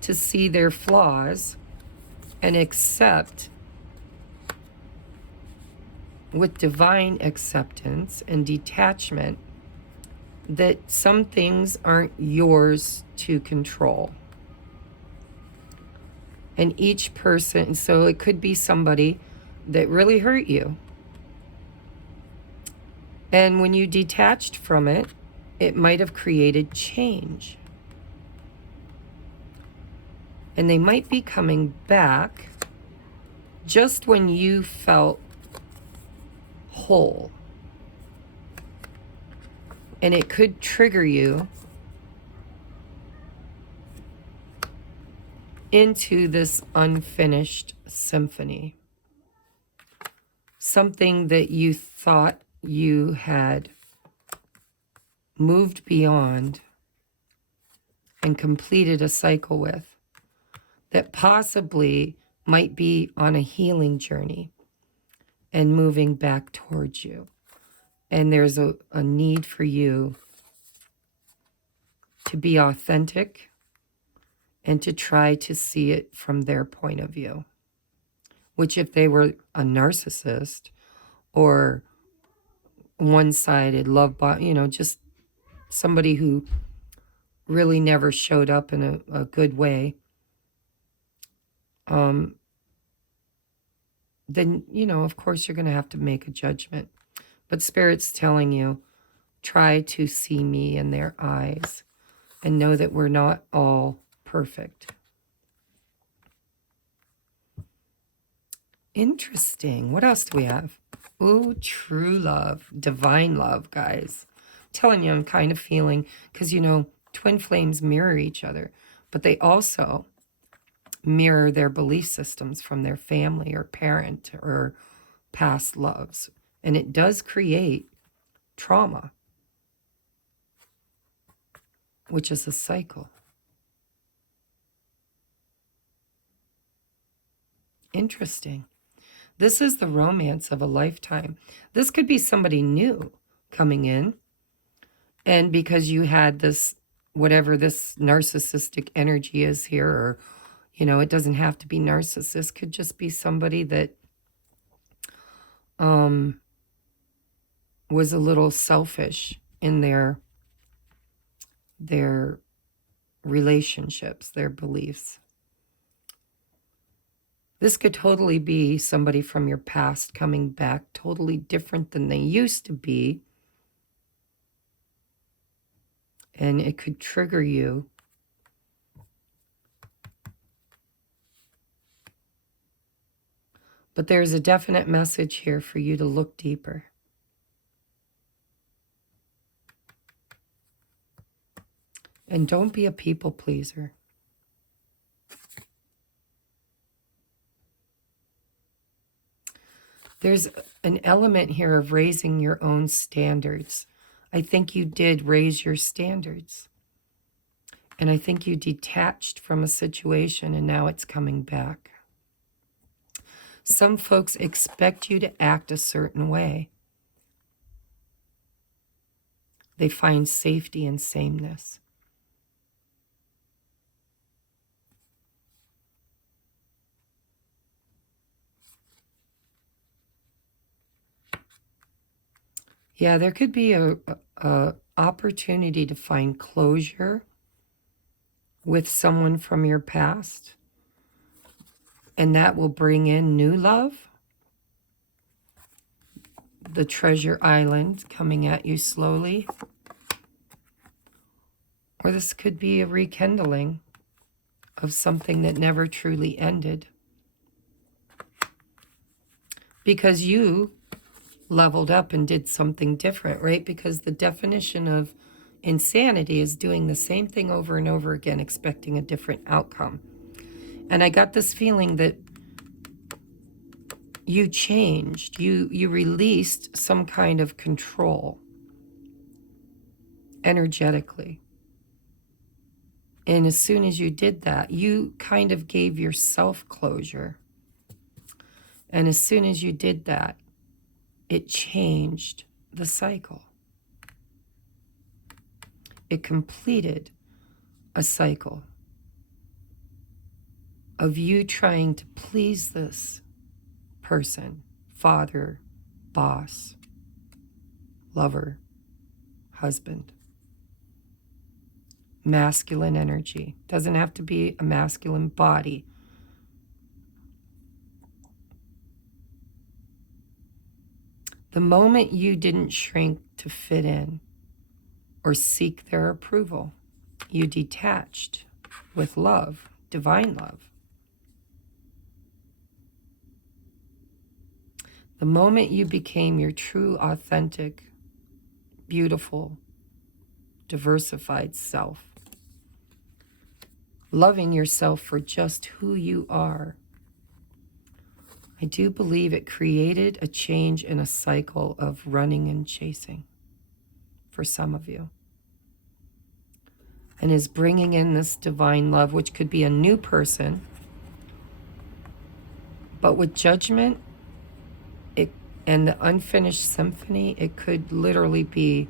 to see their flaws and accept, with divine acceptance and detachment, that some things aren't yours to control. And each person, so it could be somebody that really hurt you. And when you detached from it, it might have created change. And they might be coming back just when you felt whole. And it could trigger you into this unfinished symphony. Something that you thought you had moved beyond and completed a cycle with, that possibly might be on a healing journey and moving back towards you. And there's a need for you to be authentic and to try to see it from their point of view. Which, if they were a narcissist or one-sided love bomb, you know, just somebody who really never showed up in a good way, then, you know, of course you're going to have to make a judgment. But Spirit's telling you, try to see me in their eyes and know that we're not all perfect. Interesting. What else do we have? Ooh, true love, divine love, guys. I'm telling you, I'm kind of feeling, because, you know, twin flames mirror each other, but they also mirror their belief systems from their family or parent or past loves. And it does create trauma, which is a cycle. Interesting. This is the romance of a lifetime. This could be somebody new coming in. And because you had this, whatever this narcissistic energy is here, or, you know, it doesn't have to be narcissist, could just be somebody that was a little selfish in their relationships, their beliefs. This could totally be somebody from your past coming back totally different than they used to be. And it could trigger you. But there's a definite message here for you to look deeper. And don't be a people pleaser. There's an element here of raising your own standards. I think you did raise your standards. And I think you detached from a situation and now it's coming back. Some folks expect you to act a certain way. They find safety in sameness. Yeah, there could be a opportunity to find closure with someone from your past, and that will bring in new love. The treasure island coming at you slowly. Or this could be a rekindling of something that never truly ended. because you leveled up and did something different, right? Because the definition of insanity is doing the same thing over and over again, expecting a different outcome. And I got this feeling that you changed, you released some kind of control energetically. And as soon as you did that, you kind of gave yourself closure. And as soon as you did that, it changed the cycle. It completed a cycle of you trying to please this person, father, boss, lover, husband. Masculine energy. Doesn't have to be a masculine body. The moment you didn't shrink to fit in or seek their approval, you detached with love, divine love. The moment you became your true, authentic, beautiful, diversified self, loving yourself for just who you are, I do believe it created a change in a cycle of running and chasing for some of you. And is bringing in this divine love, which could be a new person, but with judgment and the unfinished symphony, it could literally be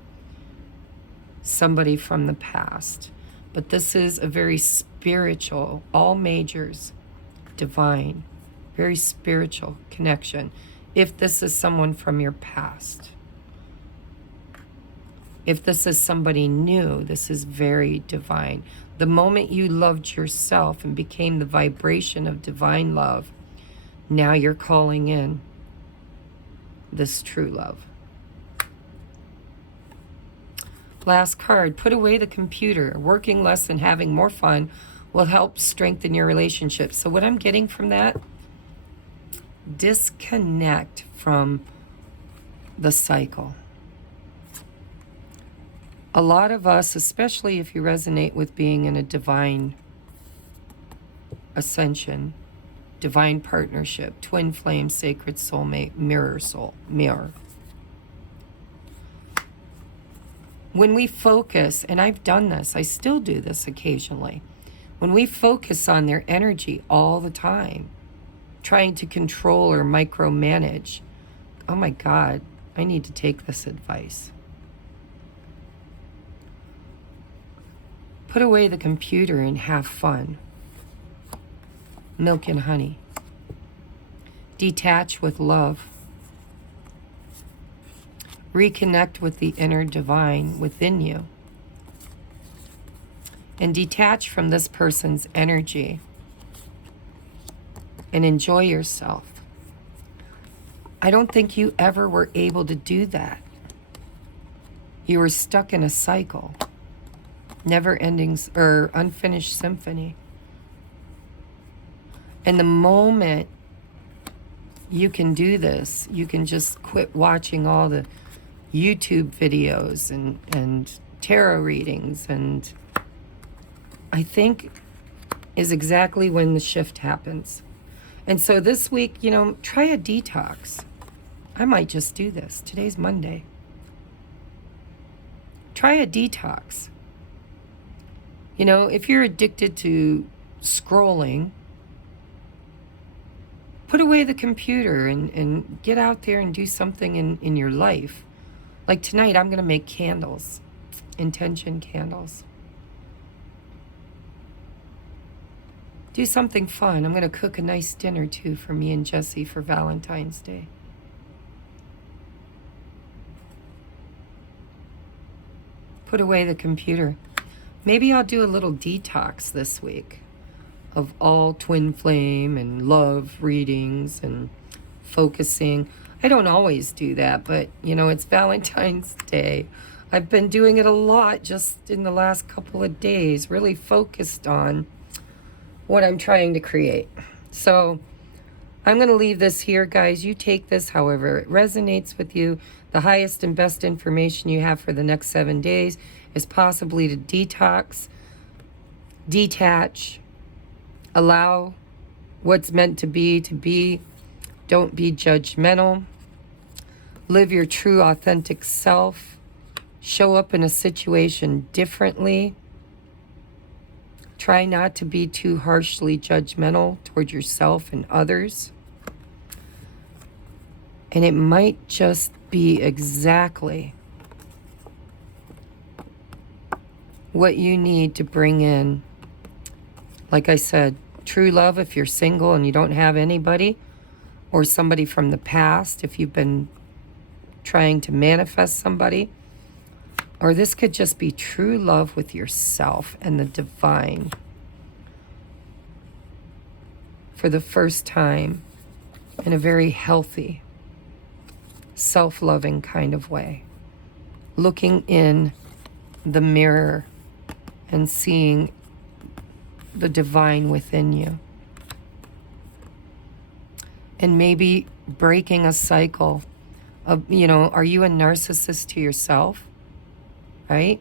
somebody from the past. But this is a very spiritual, all majors, divine, very spiritual connection. If this is someone from your past, if this is somebody new, this is very divine. The moment you loved yourself and became the vibration of divine love, now you're calling in this true love. Last card, put away the computer. Working less and having more fun will help strengthen your relationship. So what I'm getting from that, disconnect from the cycle. A lot of us, especially if you resonate with being in a divine ascension, divine partnership, twin flame, sacred soulmate, mirror soul, mirror. When we focus, and I've done this, I still do this occasionally, when we focus on their energy all the time, trying to control or micromanage, oh my God, I need to take this advice. Put away the computer and have fun. Milk and honey. Detach with love. Reconnect with the inner divine within you. And detach from this person's energy. And enjoy yourself. I don't think you ever were able to do that. You were stuck in a cycle. Never ending or unfinished symphony. And the moment you can do this, you can just quit watching all the YouTube videos and tarot readings, and I think is exactly when the shift happens. And so this week, try a detox. I might just do this. Today's Monday. Try a detox. If you're addicted to scrolling, put away the computer and get out there and do something in your life. Like tonight, I'm going to make candles, intention candles. Do something fun. I'm going to cook a nice dinner, too, for me and Jesse for Valentine's Day. Put away the computer. Maybe I'll do a little detox this week of all twin flame and love readings and focusing. I don't always do that, but, it's Valentine's Day. I've been doing it a lot just in the last couple of days, really focused on what I'm trying to create. So I'm going to leave this here, guys. You take this however it resonates with you. The highest and best information you have for the next 7 days is possibly to detox, detach, allow what's meant to be to be. Don't be judgmental. Live your true, authentic self. Show up in a situation differently. Try not to be too harshly judgmental toward yourself and others. And it might just be exactly what you need to bring in, like I said, true love if you're single and you don't have anybody, or somebody from the past if you've been trying to manifest somebody. Or this could just be true love with yourself and the divine for the first time in a very healthy, self-loving kind of way. Looking in the mirror and seeing the divine within you. And maybe breaking a cycle of, are you a narcissist to yourself? Right?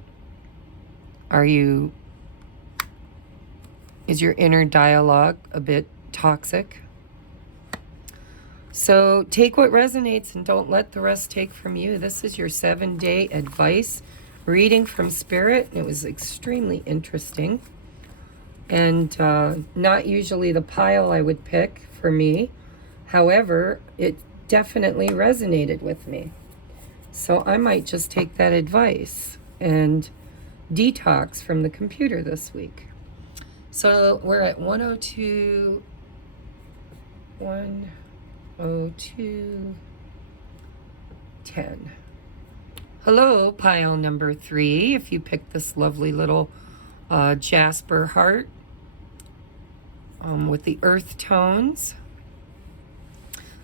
Is your inner dialogue a bit toxic? So take what resonates and don't let the rest take from you. This is your 7-day advice reading from Spirit. It was extremely interesting. And not usually the pile I would pick for me. However, it definitely resonated with me. So I might just take that advice and detox from the computer this week. So we're at 102:10. Hello, pile number 3. If you picked this lovely little jasper heart with the earth tones,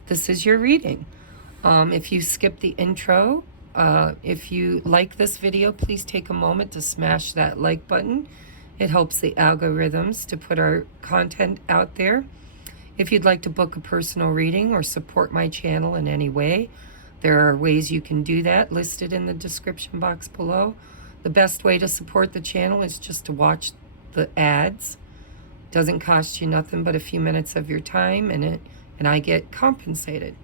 this is your reading. If you skip the intro, if you like this video, please take a moment to smash that like button. It helps the algorithms to put our content out there. If you'd like to book a personal reading or support my channel in any way, there are ways you can do that listed in the description box below. The best way to support the channel is just to watch the ads. Doesn't cost you nothing but a few minutes of your time, and I get compensated.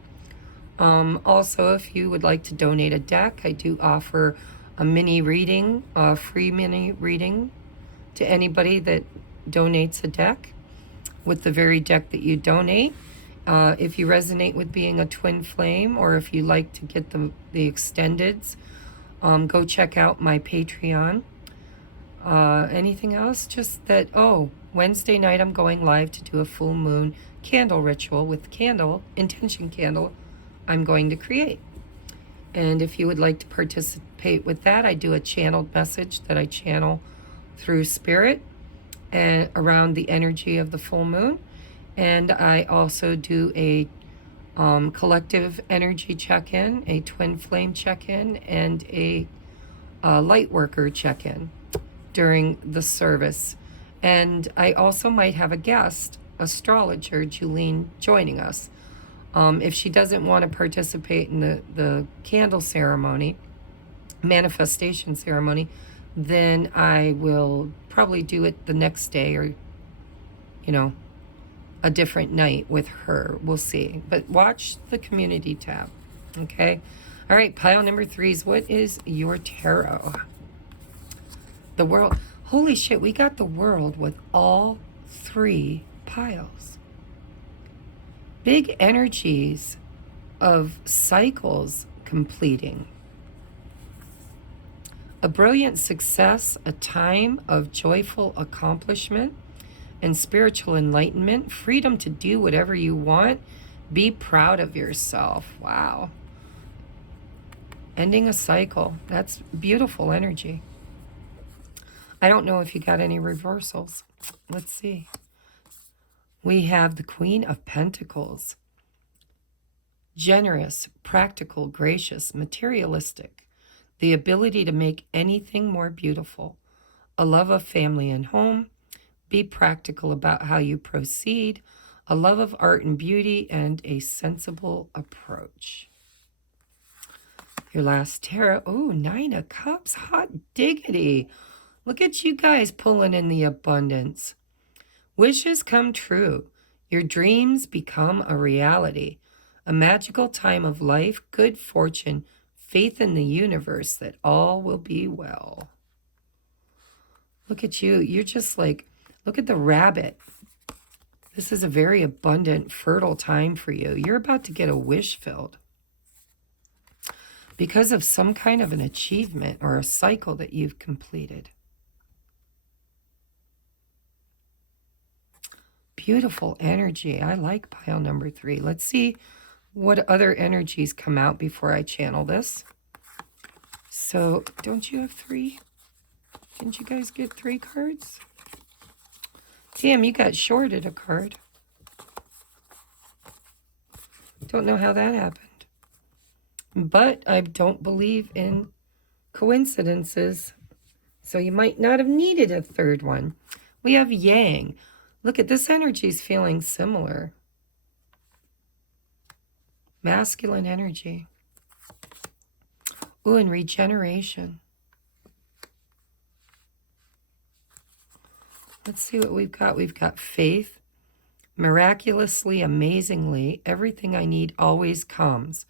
Also, if you would like to donate a deck, I do offer a mini reading, a free mini reading to anybody that donates a deck with the very deck that you donate. If you resonate with being a twin flame, or if you like to get the extendeds, go check out my Patreon. Anything else? Just that, Wednesday night I'm going live to do a full moon candle ritual with intention candle I'm going to create. And if you would like to participate with that, I do a channeled message that I channel through Spirit and around the energy of the full moon. And I also do a collective energy check-in, a twin flame check-in, and a light worker check-in during the service. And I also might have a guest astrologer, Julene, joining us. If she doesn't want to participate in the candle ceremony, manifestation ceremony, then I will probably do it the next day, or, a different night with her. We'll see. But watch the community tab. Okay? All right, pile number 3 is, what is your tarot? The world. Holy shit, we got the world with all 3 piles. Big energies of cycles completing. A brilliant success, a time of joyful accomplishment and spiritual enlightenment, freedom to do whatever you want, be proud of yourself. Wow. Ending a cycle. That's beautiful energy. I don't know if you got any reversals. Let's see. We have the Queen of Pentacles. Generous, practical, gracious, materialistic. The ability to make anything more beautiful. A love of family and home. Be practical about how you proceed. a love of art and beauty, and a sensible approach. Your last tarot. Oh, 9 of Cups. Hot diggity. Look at you guys pulling in the abundance. Wishes come true. Your dreams become a reality. A magical time of life, good fortune, faith in the universe that all will be well. Look at you. You're just like, look at the rabbit. This is a very abundant, fertile time for you. You're about to get a wish filled because of some kind of an achievement or a cycle that you've completed. Beautiful energy. I like pile number 3. Let's see what other energies come out before I channel this. So, don't you have 3? Didn't you guys get 3 cards? Damn, you got shorted a card. Don't know how that happened. But I don't believe in coincidences. So you might not have needed a 3rd one. We have Yang. Look at this energy is feeling similar. Masculine energy. Ooh, and regeneration. Let's see what we've got. We've got faith. Miraculously, amazingly, everything I need always comes.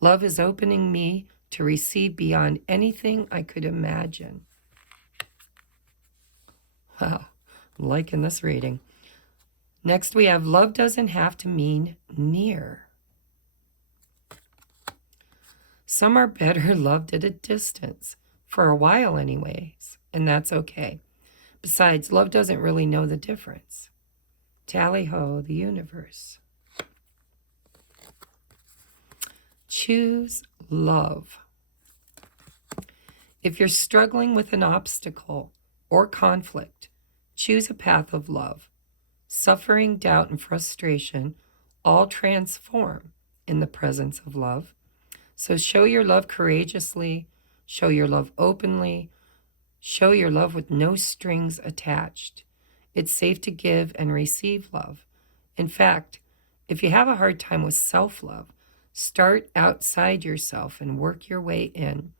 Love is opening me to receive beyond anything I could imagine. Wow, I'm liking this reading. Next we have love doesn't have to mean near. Some are better loved at a distance, for a while anyways, and that's okay. Besides, love doesn't really know the difference. Tally-ho, the universe. Choose love. If you're struggling with an obstacle or conflict, choose a path of love. Suffering, doubt, and frustration all transform in the presence of love. So show your love courageously, show your love openly, show your love with no strings attached. It's safe to give and receive love. In fact, if you have a hard time with self-love, start outside yourself and work your way in.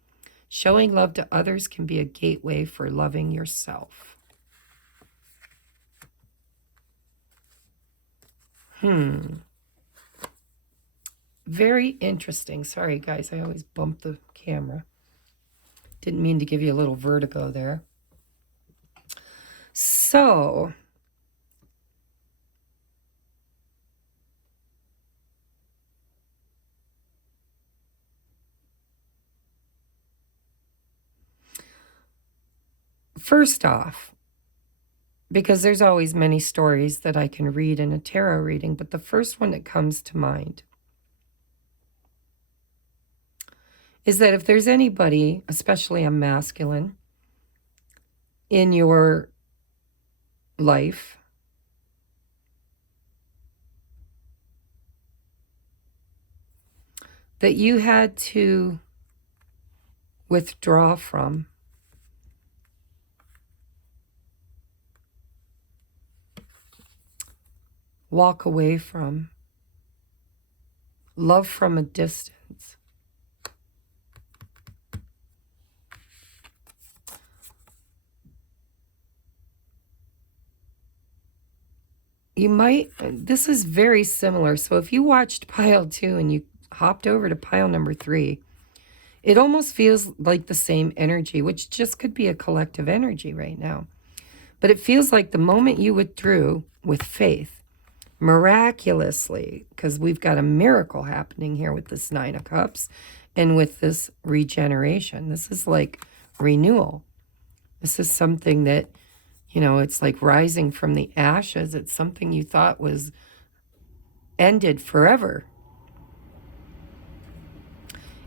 Showing love to others can be a gateway for loving yourself. Very interesting. Sorry, guys, I always bump the camera. Didn't mean to give you a little vertigo there. So, first off, because there's always many stories that I can read in a tarot reading, but the first one that comes to mind is that if there's anybody, especially a masculine, in your life that you had to withdraw from, walk away from, love from a distance, you might, this is very similar. So if you watched pile 2 and you hopped over to pile number 3, it almost feels like the same energy, which just could be a collective energy right now. But it feels like the moment you withdrew with faith, miraculously, because we've got a miracle happening here with this 9 of Cups and with this regeneration. This is like renewal. This is something that, you know, it's like rising from the ashes. It's something you thought was ended forever.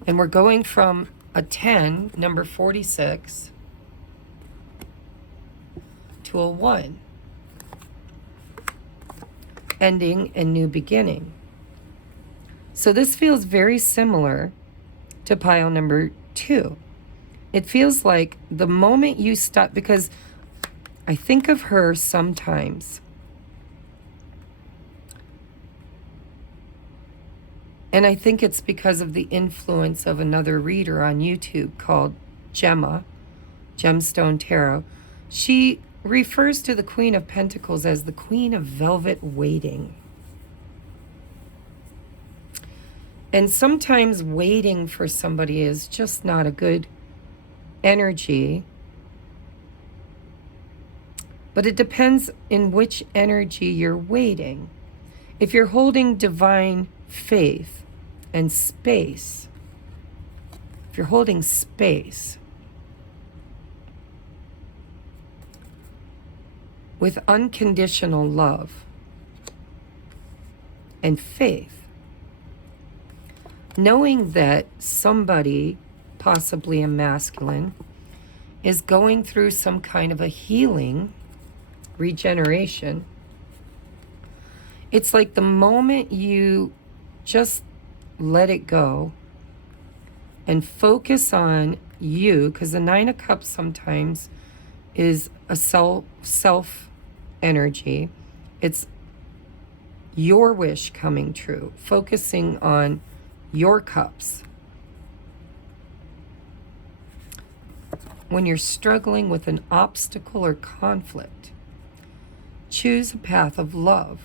And we're going from a 10, number 46, to a 1. Ending and new beginning. So this feels very similar to pile number 2. It feels like the moment you stop, because I think of her sometimes And I think it's because of the influence of another reader on YouTube called Gemma, Gemstone Tarot. She refers to the Queen of Pentacles as the Queen of Velvet Waiting. And sometimes waiting for somebody is just not a good energy. But it depends in which energy you're waiting. If you're holding divine faith and space, if you're holding space with unconditional love and faith, knowing that somebody, possibly a masculine, is going through some kind of a healing, regeneration, it's like the moment you just let it go and focus on you, because the Nine of Cups sometimes is a self energy. It's your wish coming true, focusing on your cups. When you're struggling with an obstacle or conflict, choose a path of love.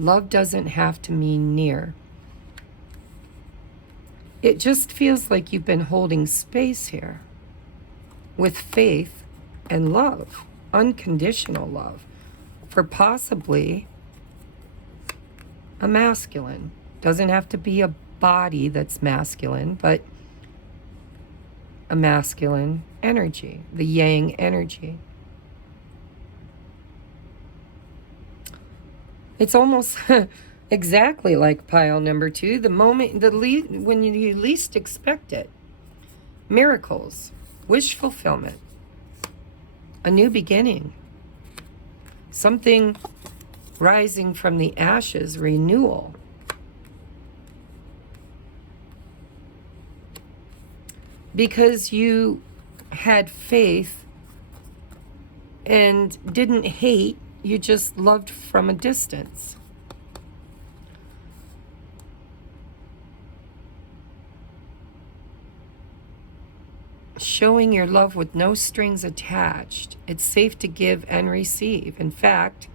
Love doesn't have to mean near. It just feels like you've been holding space here with faith and love, unconditional love, for possibly a masculine. Doesn't have to be a body that's masculine, but a masculine energy, the yang energy. It's almost exactly like pile number 2, the moment, when you least expect it. Miracles, wish fulfillment, a new beginning, something rising from the ashes, renewal. Because you had faith and didn't hate, you just loved from a distance. Showing your love with no strings attached. It's safe to give and receive. In fact,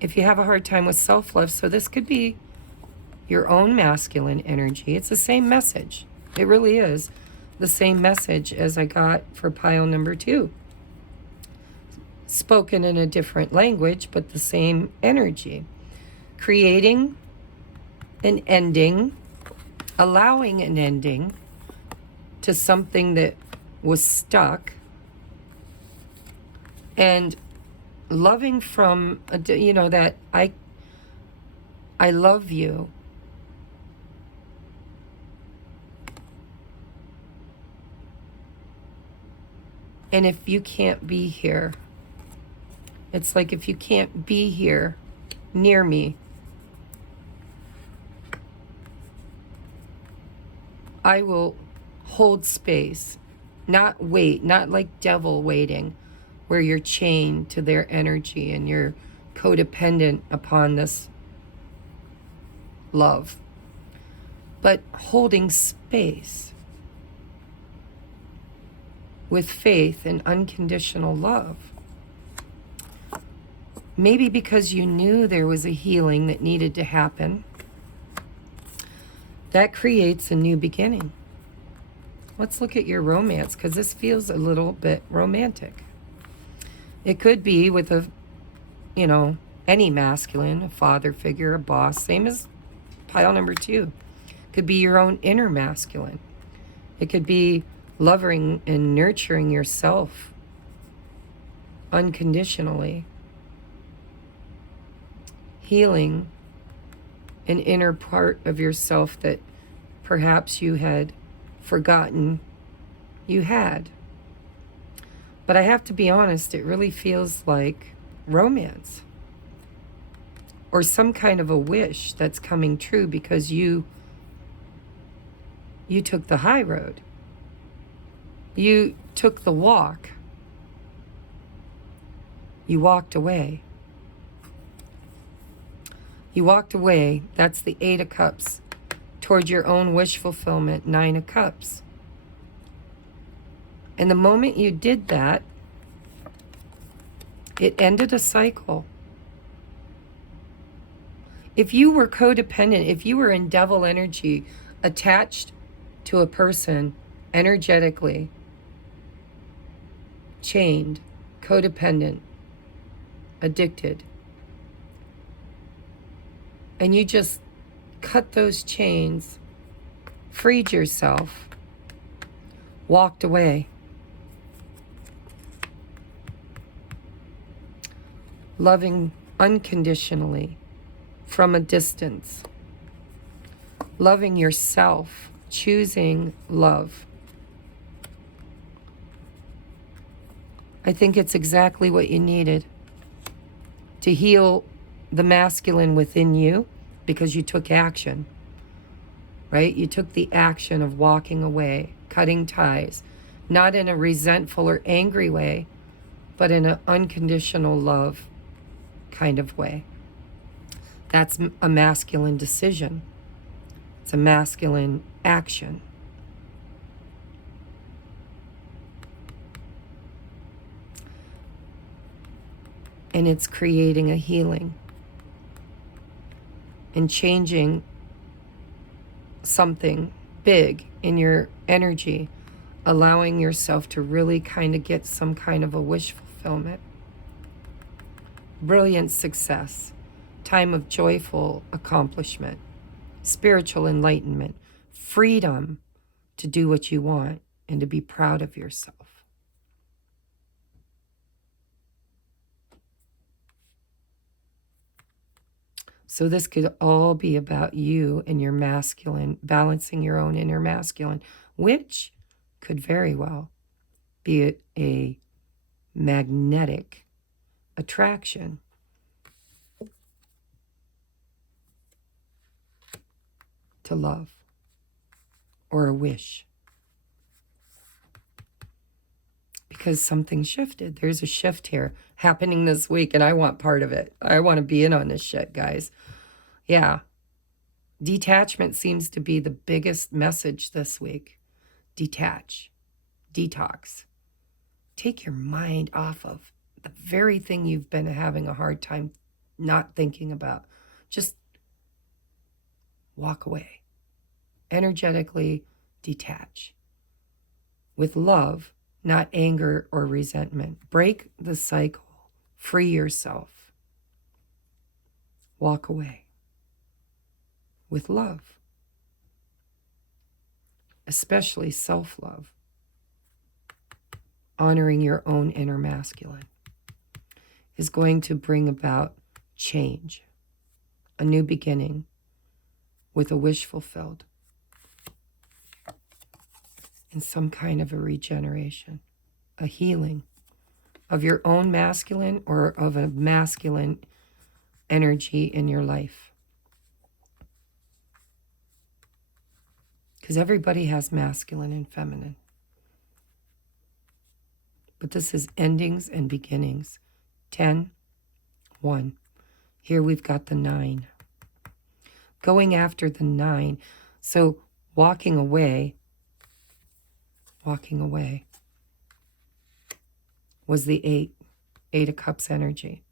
if you have a hard time with self-love, so this could be your own masculine energy, it's the same message. It really is the same message as I got for pile number 2. Spoken in a different language, but the same energy. Creating an ending, allowing an ending to something that was stuck, and loving from, that I love you. And if you can't be here, it's like if you can't be here near me, I will hold space, not wait, not like devil waiting, where you're chained to their energy and you're codependent upon this love, but holding space with faith and unconditional love. Maybe because you knew there was a healing that needed to happen. That creates a new beginning. Let's look at your romance, because this feels a little bit romantic. It could be with any masculine, a father figure, a boss, same as pile number 2. Could be your own inner masculine. It could be loving and nurturing yourself unconditionally. Healing an inner part of yourself that perhaps you had forgotten you had. But I have to be honest, it really feels like romance or some kind of a wish that's coming true because you took the high road. You took the walk. You walked away. You walked away. That's the 8 of Cups. Toward your own wish fulfillment, 9 of Cups. And the moment you did that, it ended a cycle. If you were codependent, if you were in devil energy, attached to a person energetically, chained, codependent, addicted, and you just cut those chains, freed yourself, walked away, loving unconditionally from a distance, loving yourself, choosing love. I think it's exactly what you needed to heal the masculine within you, because you took action, right? You took the action of walking away, cutting ties, not in a resentful or angry way, but in an unconditional love kind of way. That's a masculine decision. It's a masculine action. And it's creating a healing and changing something big in your energy, allowing yourself to really kind of get some kind of a wish fulfillment. Brilliant success, time of joyful accomplishment, spiritual enlightenment, freedom to do what you want and to be proud of yourself. So this could all be about you and your masculine, balancing your own inner masculine, which could very well be a magnetic attraction to love or a wish. Because something shifted. There's a shift here happening this week, and I want part of it. I want to be in on this shit, guys. Yeah. Detachment seems to be the biggest message this week. Detach. Detox. Take your mind off of the very thing you've been having a hard time not thinking about. Just walk away. Energetically detach. With love, not anger or resentment. Break the cycle. Free yourself. Walk away. With love. Especially self-love. Honoring your own inner masculine is going to bring about change. A new beginning with a wish fulfilled. And some kind of a regeneration, a healing of your own masculine or of a masculine energy in your life. Because everybody has masculine and feminine. But this is endings and beginnings. 10, 1. Here we've got the 9. Going after the 9. So walking away was the 8 of Cups energy.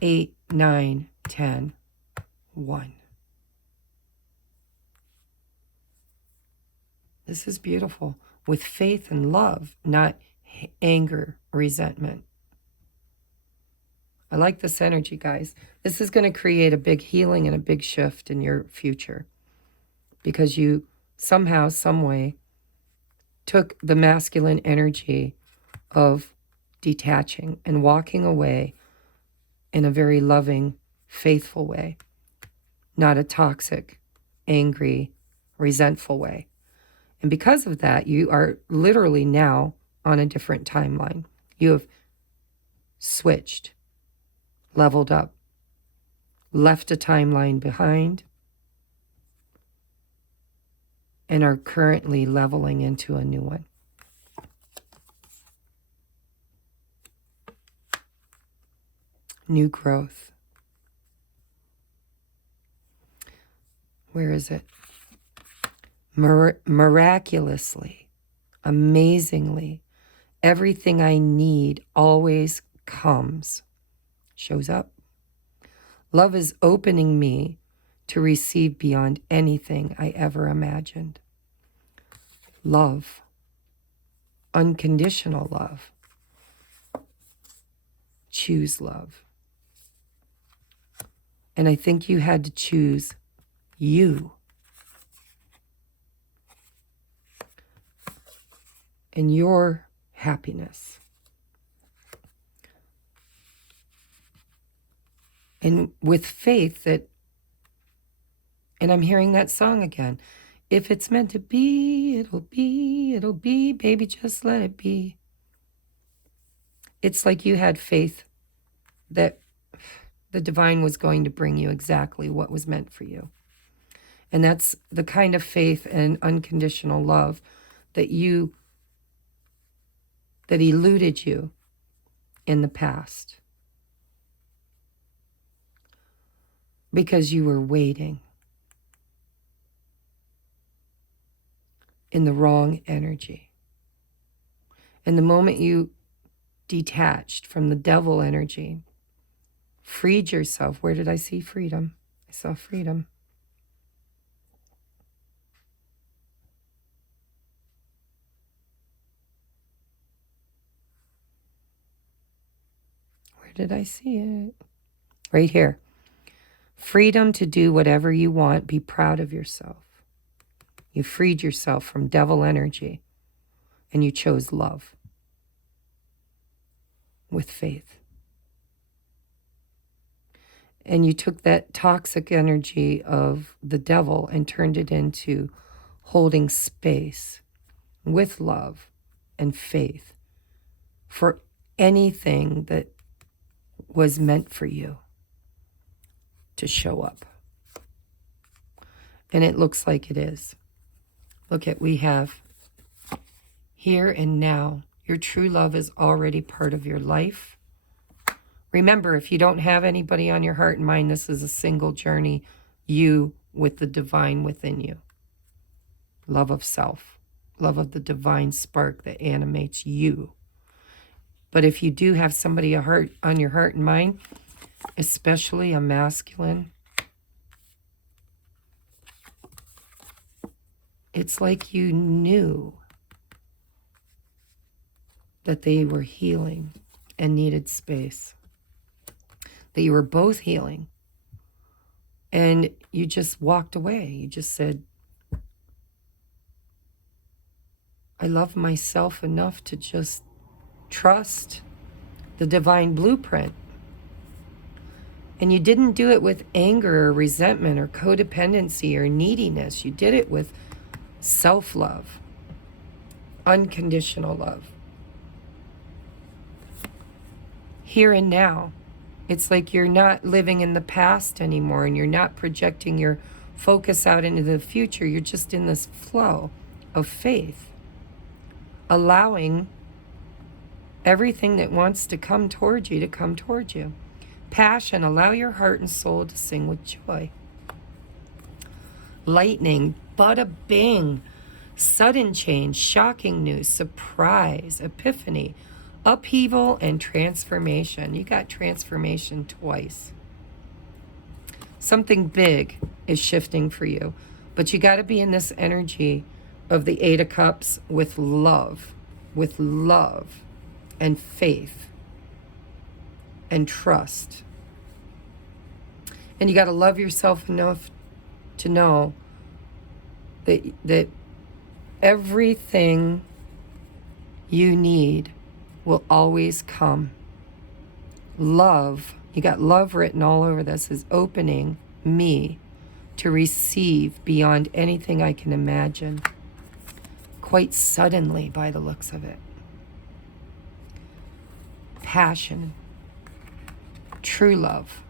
8, 9, 10, 1. This is beautiful. With faith and love, not anger, resentment. I like this energy, guys. This is going to create a big healing and a big shift in your future. Because you somehow, some way, took the masculine energy of detaching and walking away in a very loving, faithful way. Not a toxic, angry, resentful way. And because of that, you are literally now on a different timeline. You have switched, leveled up, left a timeline behind, and are currently leveling into a new one. new growth. Where is it? Miraculously, amazingly, everything I need always comes, shows up. Love is opening me to receive beyond anything I ever imagined. Love, unconditional love. Choose love. And I think you had to choose you. And your happiness. And with faith that, and I'm hearing that song again, if it's meant to be, it'll be, baby, just let it be. It's like you had faith that the divine was going to bring you exactly what was meant for you. And that's the kind of faith and unconditional love that eluded you in the past. Because you were waiting in the wrong energy. And the moment you detached from the devil energy, freed yourself. Where did I see freedom? I saw freedom. Where did I see it? Right here. Freedom to do whatever you want. Be proud of yourself. You freed yourself from devil energy and you chose love with faith. And you took that toxic energy of the devil and turned it into holding space with love and faith for anything that was meant for you to show up. And it looks like it is. Look at, we have here and now. Your true love is already part of your life. Remember, if you don't have anybody on your heart and mind, this is a single journey, you with the divine within you. Love of self, love of the divine spark that animates you. But if you do have somebody on your heart and mind, especially a masculine, it's like you knew that they were healing and needed space. That you were both healing. And you just walked away. You just said, I love myself enough to just trust the divine blueprint. And you didn't do it with anger or resentment or codependency or neediness. You did it with self-love, unconditional love. Here and now. It's like you're not living in the past anymore and you're not projecting your focus out into the future. You're just in this flow of faith, allowing everything that wants to come towards you to come towards you. Passion, allow your heart and soul to sing with joy. Lightning, bada bing, sudden change, shocking news, surprise, epiphany, upheaval, and transformation. You got transformation twice. Something big is shifting for you, but you got to be in this energy of the Eight of Cups with love and faith and trust. And you got to love yourself enough to know that everything you need will always come. Love, you got love written all over this, is opening me to receive beyond anything I can imagine. Quite suddenly, by the looks of it. Passion, true love.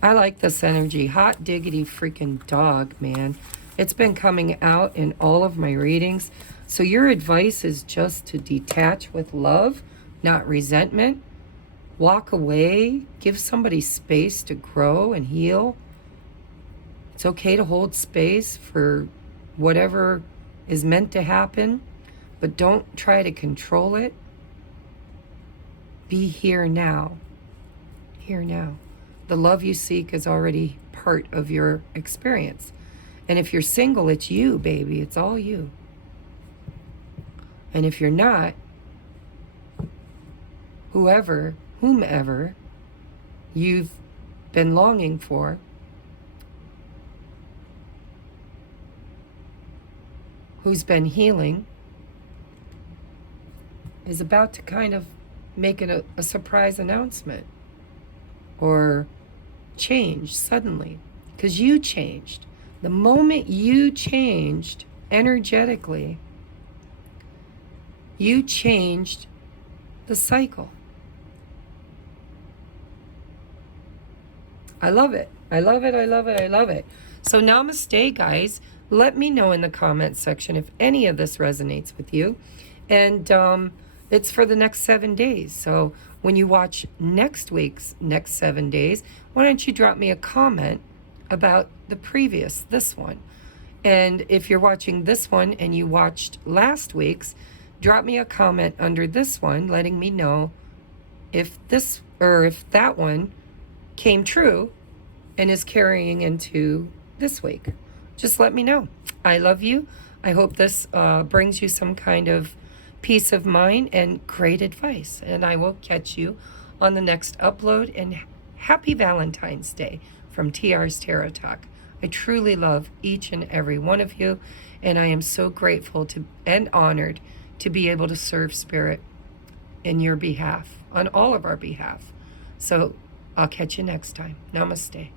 I like this energy. Hot diggity freaking dog, man. It's been coming out in all of my readings. So your advice is just to detach with love, not resentment. walk away, give somebody space to grow and heal. It's okay to hold space for whatever is meant to happen, but don't try to control it. Be here now. Here now. The love you seek is already part of your experience. And if you're single, it's you, baby. It's all you. And if you're not, whomever you've been longing for, who's been healing, is about to kind of make it a surprise announcement or change suddenly, because you changed. The moment you changed energetically, you changed the cycle. I love it. I love it. I love it. I love it. So namaste, guys. Let me know in the comments section if any of this resonates with you. And it's for the next 7 days. So when you watch next week's next 7 days, why don't you drop me a comment about the previous, this one. And if you're watching this one and you watched last week's, drop me a comment under this one letting me know if this or if that one came true and is carrying into this week. Just let me know. I love you. I hope this brings you some kind of peace of mind and great advice. And I will catch you on the next upload. And happy Valentine's Day from TR's Tarot Talk. I truly love each and every one of you. And I am so grateful to and honored to be able to serve Spirit in your behalf, on all of our behalf. So I'll catch you next time. Namaste.